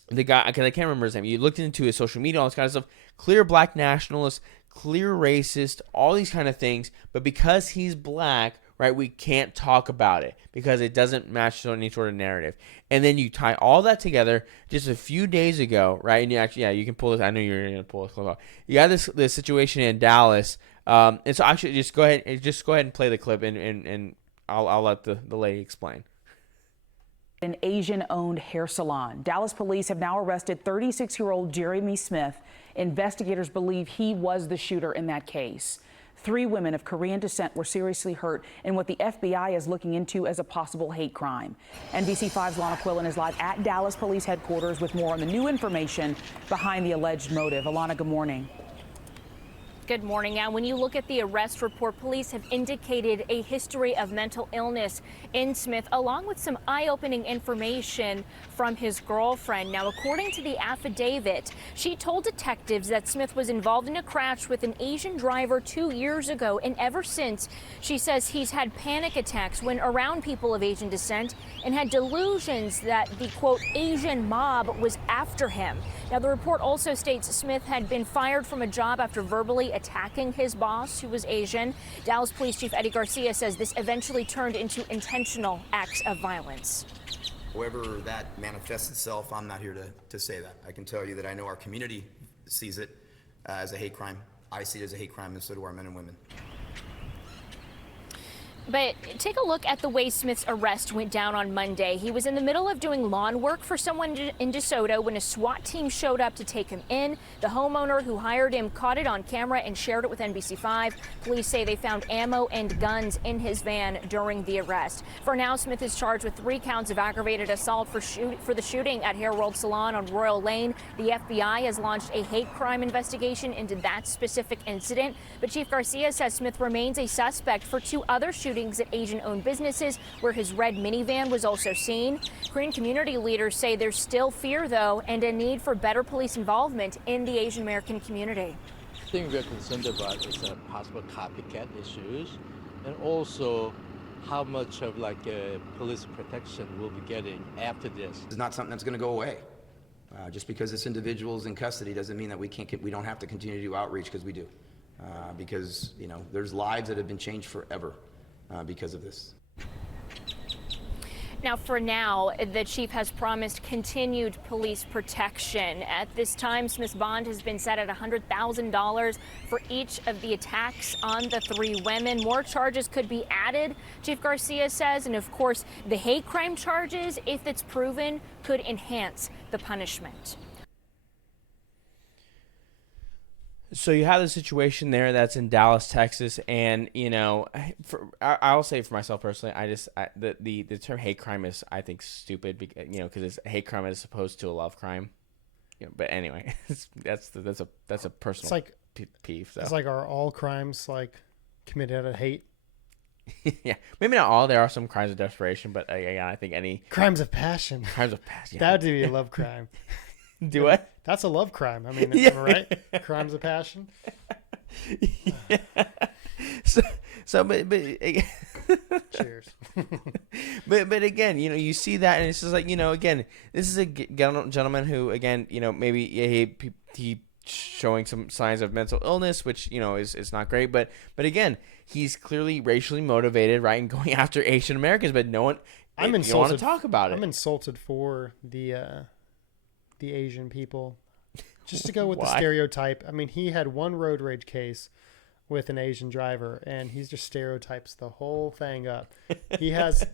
the guy, because I can't remember his name, you looked into his social media, all this kind of stuff, clear black nationalist, clear racist, all these kind of things. But because he's black, right, we can't talk about it because it doesn't match any sort of narrative. And then you tie all that together just a few days ago, right? And you actually, yeah, you can pull this. I know you're going to pull this clip out. You got this situation in Dallas. And so actually just go ahead and play the clip, and I'll let the lady explain. An Asian-owned hair salon. Dallas police have now arrested 36-year-old Jeremy Smith. Investigators believe he was the shooter in that case. 3 women of Korean descent were seriously hurt in what the FBI is looking into as a possible hate crime. NBC5's Lana Quillen is live at Dallas Police Headquarters with more on the new information behind the alleged motive. Alana, good morning. Good morning. Now, when you look at the arrest report, police have indicated a history of mental illness in Smith, along with some eye-opening information from his girlfriend. Now, according to the affidavit, she told detectives that Smith was involved in a crash with an Asian driver 2 years ago, and ever since, she says he's had panic attacks when around people of Asian descent and had delusions that the, quote, Asian mob was after him. Now, the report also states Smith had been fired from a job after verbally attacking his boss, who was Asian. Dallas Police Chief Eddie Garcia says this eventually turned into intentional acts of violence. However that manifests itself, I'm not here to say that. I can tell you that I know our community sees it as a hate crime. I see it as a hate crime, and so do our men and women. But take a look at the way Smith's arrest went down on Monday. He was in the middle of doing lawn work for someone in DeSoto when a SWAT team showed up to take him in. The homeowner who hired him caught it on camera and shared it with NBC5. Police say they found ammo and guns in his van during the arrest. For now, Smith is charged with 3 counts of aggravated assault for the shooting at Hair World Salon on Royal Lane. The FBI has launched a hate crime investigation into that specific incident. But Chief Garcia says Smith remains a suspect for 2 other shootings at Asian-owned businesses where his red minivan was also seen. Korean community leaders say there's still fear, though, and a need for better police involvement in the Asian American community. The thing we're concerned about is possible copycat issues, and also how much of police protection we'll be getting after this. It's not something that's going to go away. Just because this individual's in custody doesn't mean that we don't have to continue to do outreach, because we do. Because there's lives that have been changed forever because of this. Now, for now, the chief has promised continued police protection. At this time, Smith's bond has been set at $100,000 for each of the attacks on the 3 women. More charges could be added, Chief Garcia says, and of course, the hate crime charges, if it's proven, could enhance the punishment. So you have the situation there that's in Dallas, Texas, and I'll say for myself personally, the term hate crime is, I think, stupid, because it's a hate crime as opposed to a love crime. But anyway, that's a personal peeve. So. It's like, are all crimes committed out of hate? Yeah, maybe not all. There are some crimes of desperation, but I think any crimes of passion. Crimes of passion. That would be a love crime. Do what? That's a love crime. I mean, yeah. Right? Crimes of passion. Yeah. But cheers. but again, you see that, and it's just again, this is a gentleman who, again, maybe he showing some signs of mental illness, which is not great. But again, he's clearly racially motivated, right, and going after Asian Americans. But no one, I'm insulted. You want to talk about it. I'm insulted for the Asian people. Just to go with the stereotype. I mean, he had one road rage case with an Asian driver, and he's just stereotypes the whole thing up. He has,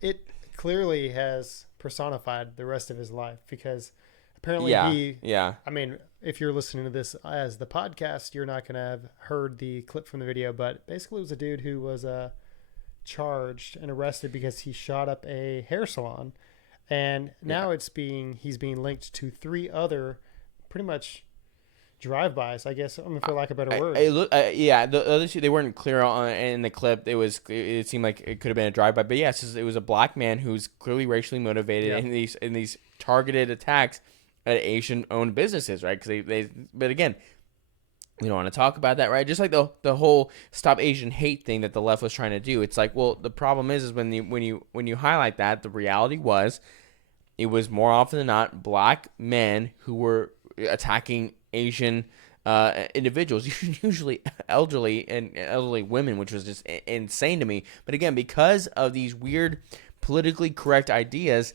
it clearly has personified the rest of his life, because apparently if you're listening to this as the podcast, you're not going to have heard the clip from the video, but basically it was a dude who was charged and arrested because he shot up a hair salon. And now he's being linked to 3 other pretty much drive-bys, I guess. I mean, for lack of a better word. Yeah, the other two, they weren't clear on in the clip. It seemed like it could have been a drive-by, but yes, it was a black man who's clearly racially motivated in these targeted attacks at Asian-owned businesses, right? Because but again, we don't want to talk about that, right? Just like the whole Stop Asian Hate thing that the left was trying to do. It's like, well, the problem is when you highlight that, the reality was, it was more often than not black men who were attacking Asian individuals, usually elderly women, which was just insane to me. But again, because of these weird politically correct ideas,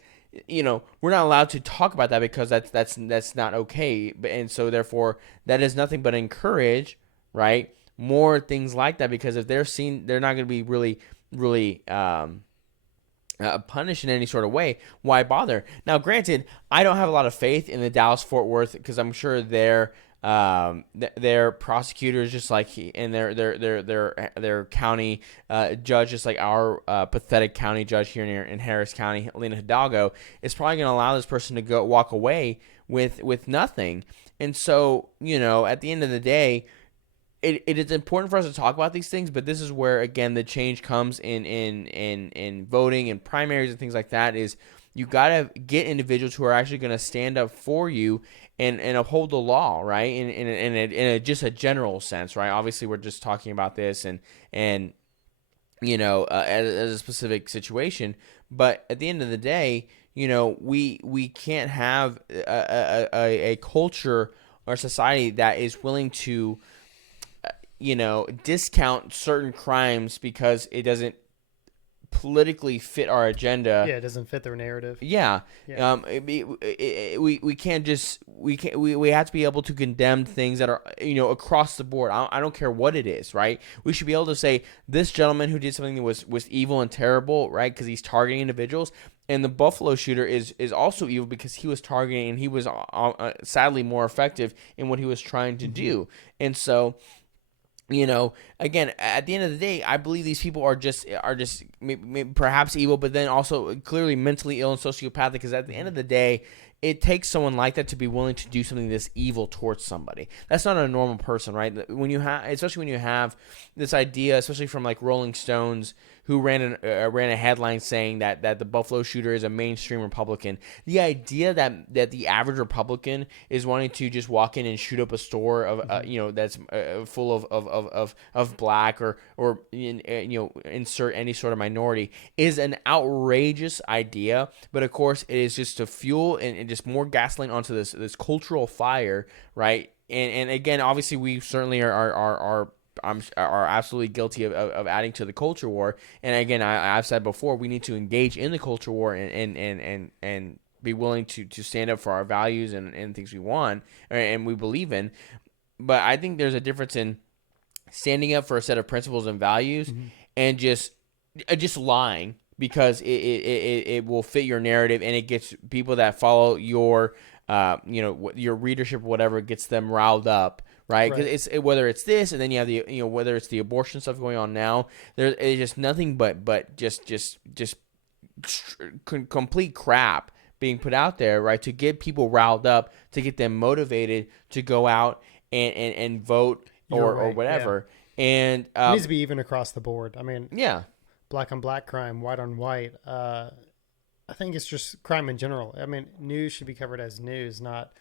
we're not allowed to talk about that because that's not okay. And so therefore, that is nothing but encourage, right, more things like that, because if they're seen, they're not going to be really punished in any sort of way. Why bother? Now, granted, I don't have a lot of faith in the Dallas-Fort Worth, because I'm sure their prosecutors, just like and their county judge, just like our pathetic county judge here in Harris County, Lena Hidalgo, is probably going to allow this person to walk away with nothing. And so, at the end of the day, it is important for us to talk about these things, but this is where, again, the change comes in voting and primaries and things like that. Is you got to get individuals who are actually going to stand up for you and uphold the law, right? In just a general sense, right? Obviously, we're just talking about this and as a specific situation, but at the end of the day, we can't have a culture or society that is willing to discount certain crimes because it doesn't politically fit our agenda. Yeah, it doesn't fit their narrative. Yeah. We can't just we have to be able to condemn things that are across the board. I don't care what it is, right? We should be able to say this gentleman who did something that was evil and terrible, right? Because he's targeting individuals. And the Buffalo shooter is also evil because he was targeting, and he was sadly more effective in what he was trying to do. And so, again, at the end of the day, I believe these people are just perhaps evil, but then also clearly mentally ill and sociopathic, because at the end of the day, it takes someone like that to be willing to do something this evil towards somebody. That's not a normal person, right? Especially when you have this idea, especially from like Rolling Stones, who ran a headline saying that the Buffalo shooter is a mainstream Republican. The idea that the average Republican is wanting to just walk in and shoot up a store of that's full of black or insert any sort of minority is an outrageous idea. But of course, it is just to fuel and just more gasoline onto this cultural fire, right? And again, obviously, we certainly are absolutely guilty of adding to the culture war. And again, I've said before, we need to engage in the culture war and be willing to stand up for our values and things we want and we believe in. But I think there's a difference in standing up for a set of principles and values and just lying because it will fit your narrative, and it gets people that follow your your readership, whatever, gets them riled up. Right, because whether it's this, and then you have the whether it's the abortion stuff going on now, there's just nothing but just complete crap being put out there, right, to get people riled up, to get them motivated to go out and vote or whatever. Yeah. And it needs to be even across the board. I mean, yeah, black on black crime, white on white. I think it's just crime in general. I mean, news should be covered as news, not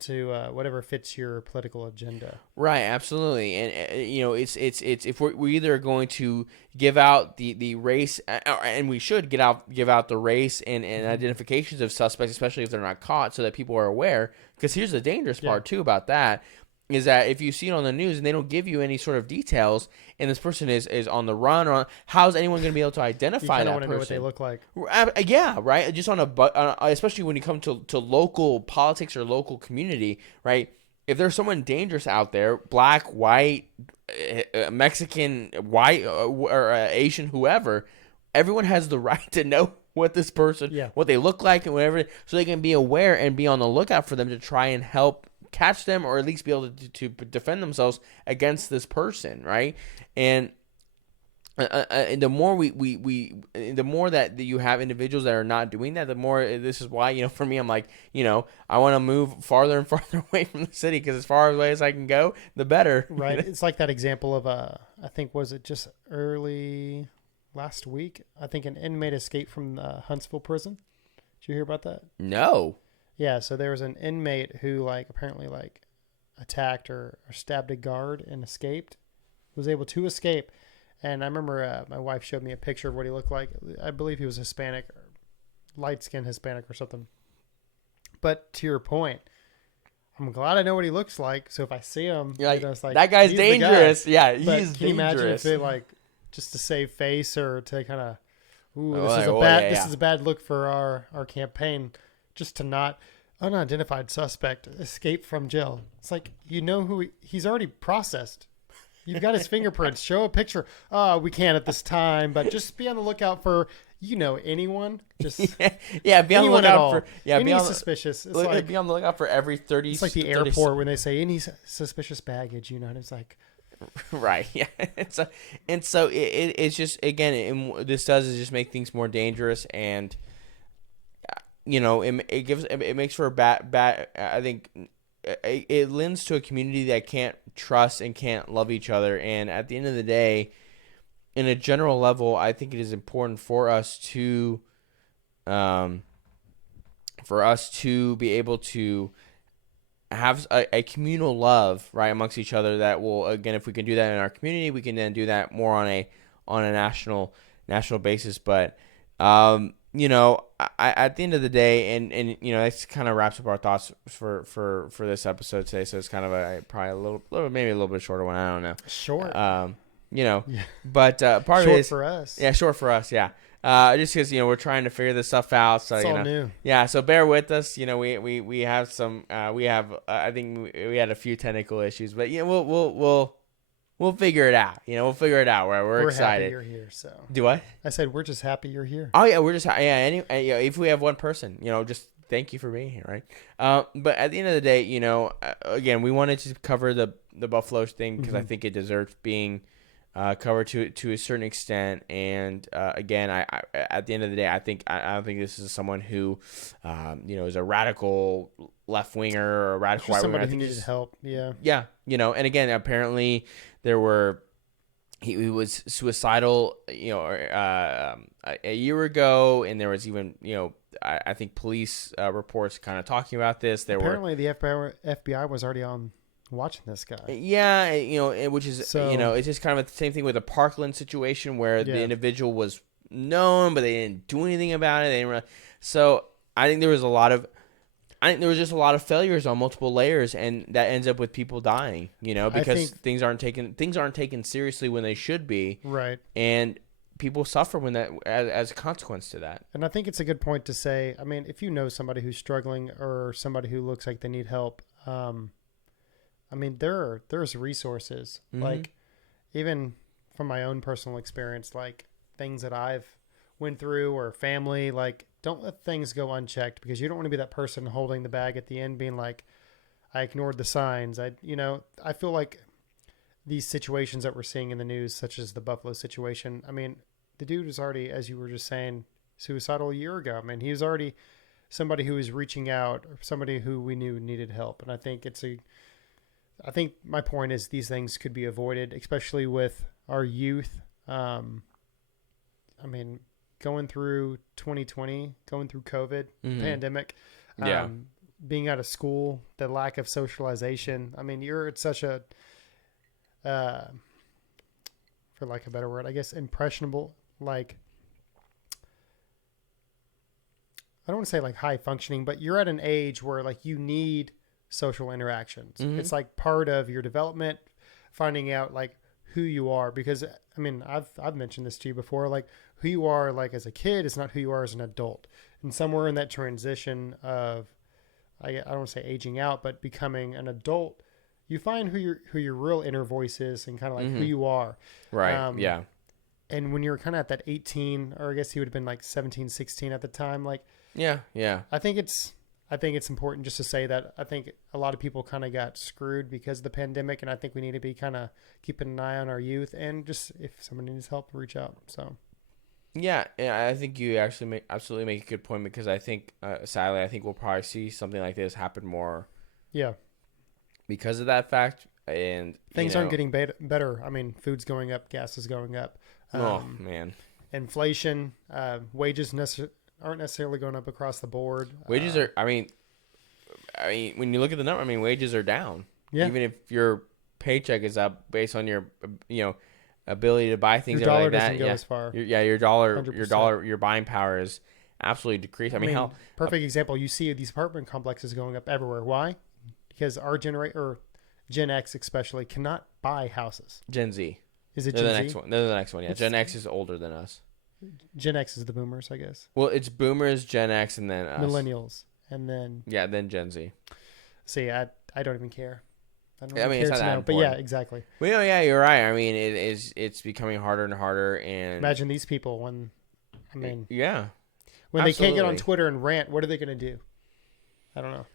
to whatever fits your political agenda. Right, absolutely. And it's if we're either going to give out the race, and we should give out the race and identifications of suspects, especially if they're not caught, so that people are aware. Because here's the dangerous part too about that, is that if you see it on the news and they don't give you any sort of details, and this person is on the run, or how's anyone going to be able to identify that person? You know what they look like. Yeah, right. Just especially when you come to local politics or local community, right? If there's someone dangerous out there, black, white, Mexican, white, or Asian, whoever, everyone has the right to know what this person, what they look like, and whatever, so they can be aware and be on the lookout for them to try and help catch them, or at least be able to defend themselves against this person, right? And the more the more that you have individuals that are not doing that, the more this is why, for me, I'm like, I want to move farther and farther away from the city, because as far away as I can go, the better. Right. It's like that example of, I think, was it just early last week? I think an inmate escaped from Huntsville prison. Did you hear about that? No. Yeah. So there was an inmate who apparently attacked or stabbed a guard and escaped, was able to escape. And I remember my wife showed me a picture of what he looked like. I believe he was Hispanic, or light-skinned Hispanic or something. But to your point, I'm glad I know what he looks like. So if I see him, it's like, that guy's dangerous. Guy. Yeah, he's dangerous. Can you imagine if they just to save face or to kind of, this is a bad look for our campaign, just to not unidentified suspect escape from jail. It's like, who he's already processed. You've got his fingerprints. Show a picture. We can't at this time, but just be on the lookout for, anyone. Just be on the lookout for any suspicious. It's be on the lookout for every 30. It's like the airport when they say any suspicious baggage. It's like, right. Yeah. And so it's just, again, this does is just make things more dangerous, and it makes for a bad. I think it lends to a community that can't trust and can't love each other. And at the end of the day, in a general level, I think it is important for us to be able to have a communal love, right, amongst each other, that will, again, if we can do that in our community, we can then do that more on a national basis. But at the end of the day, and that kind of wraps up our thoughts for this episode today. So it's kind of probably a little maybe a little bit shorter one. I don't know. Short. But part of it is short for us. Yeah, short for us. Yeah. Just because we're trying to figure this stuff out. So it's all new. Yeah. So bear with us. We have some. I think we had a few technical issues, but we'll figure it out. We'll figure it out. We're excited. Happy you're here. So do what? I said we're just happy you're here. Oh yeah, we're just if we have one person, just thank you for being here, right? But at the end of the day, again, we wanted to cover the Buffalo thing because I think it deserves being covered to a certain extent. And again, I at the end of the day, I don't think this is someone who is a radical left winger or a radical right winger. Somebody who needed help. Yeah. Yeah. And again, apparently there were. He was suicidal, a year ago, and there was even, I think police reports kind of talking about this. Apparently the FBI was already on watching this guy. Yeah, which is, it's just kind of the same thing with the Parkland situation where the individual was known, but they didn't do anything about it. They didn't really, so I think there was just a lot of failures on multiple layers, and that ends up with people dying, because things aren't taken seriously when they should be. Right. And people suffer when that as a consequence to that. And I think it's a good point to say, I mean, if you know somebody who's struggling or somebody who looks like they need help, I mean, there's resources. Mm-hmm. Like, even from my own personal experience, like things that I've went through or family, like, don't let things go unchecked, because you don't want to be that person holding the bag at the end being like, I ignored the signs. I feel like these situations that we're seeing in the news, such as the Buffalo situation, I mean, the dude was already, as you were just saying, suicidal a year ago. I mean, he was already somebody who was reaching out, or somebody who we knew needed help. And I think my point is these things could be avoided, especially with our youth. I mean, going through 2020, going through COVID, pandemic, being out of school, the lack of socialization. I mean, you're at such a, for lack of a better word, I guess, impressionable, like, I don't want to say like high functioning, but you're at an age where like you need social interactions. Mm-hmm. It's like part of your development, finding out like who you are, because I mean, I've mentioned this to you before, like who you are like as a kid is not who you are as an adult. And somewhere in that transition of, I don't want to say aging out, but becoming an adult, you find who your real inner voice is and kind of like who you are. Right. Yeah. And when you're kind of at that 18, or I guess he would have been like 17, 16 at the time, like, yeah. I think it's I think it's important just to say that I think a lot of people kind of got screwed because of the pandemic, and I think we need to be kind of keeping an eye on our youth, and just if somebody needs help, reach out. So. Yeah, I think you actually absolutely make a good point, because I think, sadly, I think we'll probably see something like this happen more. Yeah. Because of that fact, and things aren't getting better. I mean, food's going up, gas is going up. Oh man. Inflation, wages aren't necessarily going up across the board. Wages are. I mean, when you look at the number, I mean, wages are down. Yeah. Even if your paycheck is up based on your, ability to buy things, your dollar like doesn't that. go Yeah. as far. Your buying power is absolutely decreased. I mean, hell, perfect example. You see these apartment complexes going up everywhere. Why? Because our Gen X especially cannot buy houses. Gen Z. Is it They're Gen the Z? next one. They're the next one. Yeah, Gen X is older than us. Gen X is the boomers, I guess. Well, it's boomers, Gen X, and then us. Millennials, and then then Gen Z. See, I don't even care. I don't mean, it's not that important. But yeah, exactly. Well, yeah, you're right. I mean, it's becoming harder and harder. And imagine these people when absolutely. They can't get on Twitter and rant. What are they going to do? I don't know.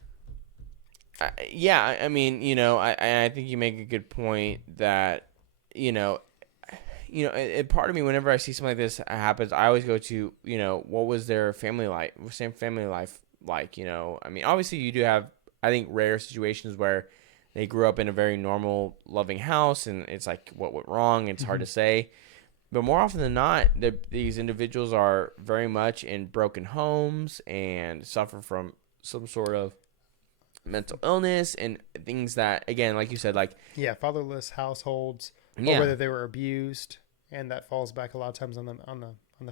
I mean, I think you make a good point that, part of me, whenever I see something like this happens, I always go to, what was their family life like? I mean, obviously you do have, I think, rare situations where they grew up in a very normal, loving house, and it's like, what went wrong? It's hard to say. But more often than not, these individuals are very much in broken homes and suffer from some sort of mental illness and things that, again, like you said, like... Yeah, fatherless households, or whether they were abused, and that falls back a lot of times on the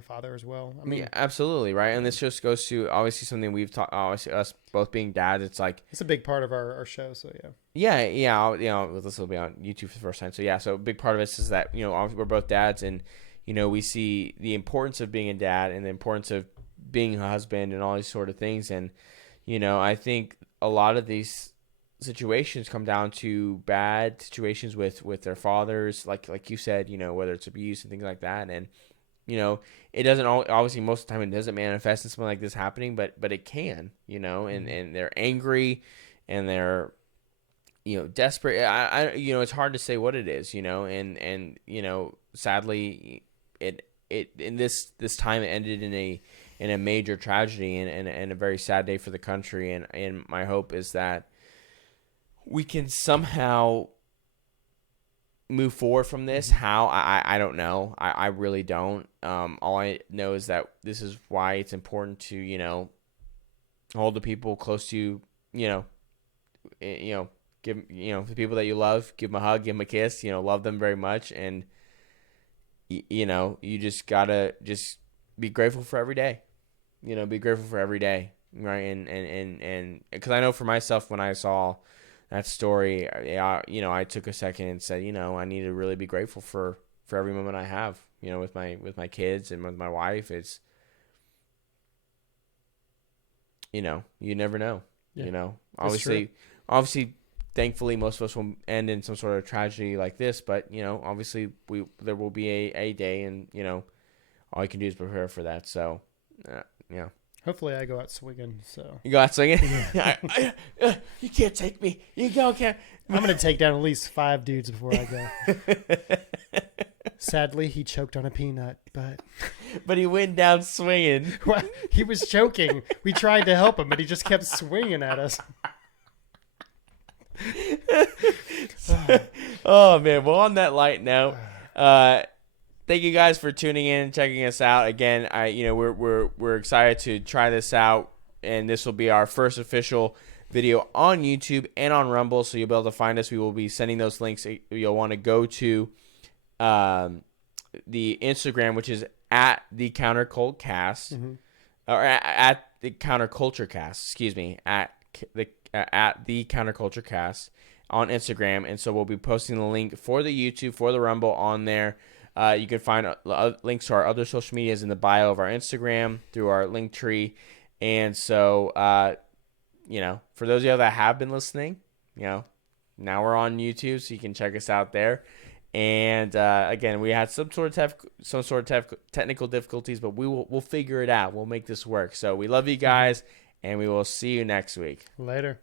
father as well. I mean, yeah, absolutely, right? And this just goes to, obviously, something we've talked, obviously, us both being dads, it's like... It's a big part of our show, so yeah. Yeah, this will be on YouTube for the first time. So yeah, so a big part of it is that, we're both dads, and, we see the importance of being a dad and the importance of being a husband and all these sort of things. And, I think a lot of these situations come down to bad situations with their fathers, like you said, whether it's abuse and things like that. And, it doesn't obviously, most of the time it doesn't manifest in something like this happening, but it can, and they're angry and they're, desperate. I it's hard to say what it is, and sadly it in this time it ended in a major tragedy and a very sad day for the country. And my hope is that we can somehow move forward from this. How, I don't know. I really don't. All I know is that this is why it's important to, hold the people close to you, give, the people that you love, give them a hug, give them a kiss, love them very much. And, you just gotta just be grateful for every day, be grateful for every day. Right. And cause I know for myself, when I saw that story, I took a second and said, I need to really be grateful for every moment I have, with my kids and with my wife. It's, you never know, obviously, thankfully, most of us will end in some sort of tragedy like this, but, obviously there will be a day, and, all you can do is prepare for that. So, yeah. Hopefully I go out swinging. So you go out swinging? Yeah. You can't take me. You go, can't. I'm going to take down at least 5 dudes before I go. Sadly, he choked on a peanut, but he went down swinging. Well, he was choking. We tried to help him, but he just kept swinging at us. Oh man. Well, on that light note, thank you guys for tuning in and checking us out. Again, we're excited to try this out, and this will be our first official video on YouTube and on Rumble, so you'll be able to find us. We will be sending those links. You'll want to go to the Instagram, which is at the CounterCultCast, or at the CounterCultureCast. Excuse me, at the CounterCultureCast on Instagram, and so we'll be posting the link for the YouTube, for the Rumble on there. You can find links to our other social medias in the bio of our Instagram through our link tree. And so, for those of you that have been listening, now we're on YouTube, so you can check us out there. And again, we had some sort of technical difficulties, but we'll figure it out. We'll make this work. So we love you guys, and we will see you next week. Later.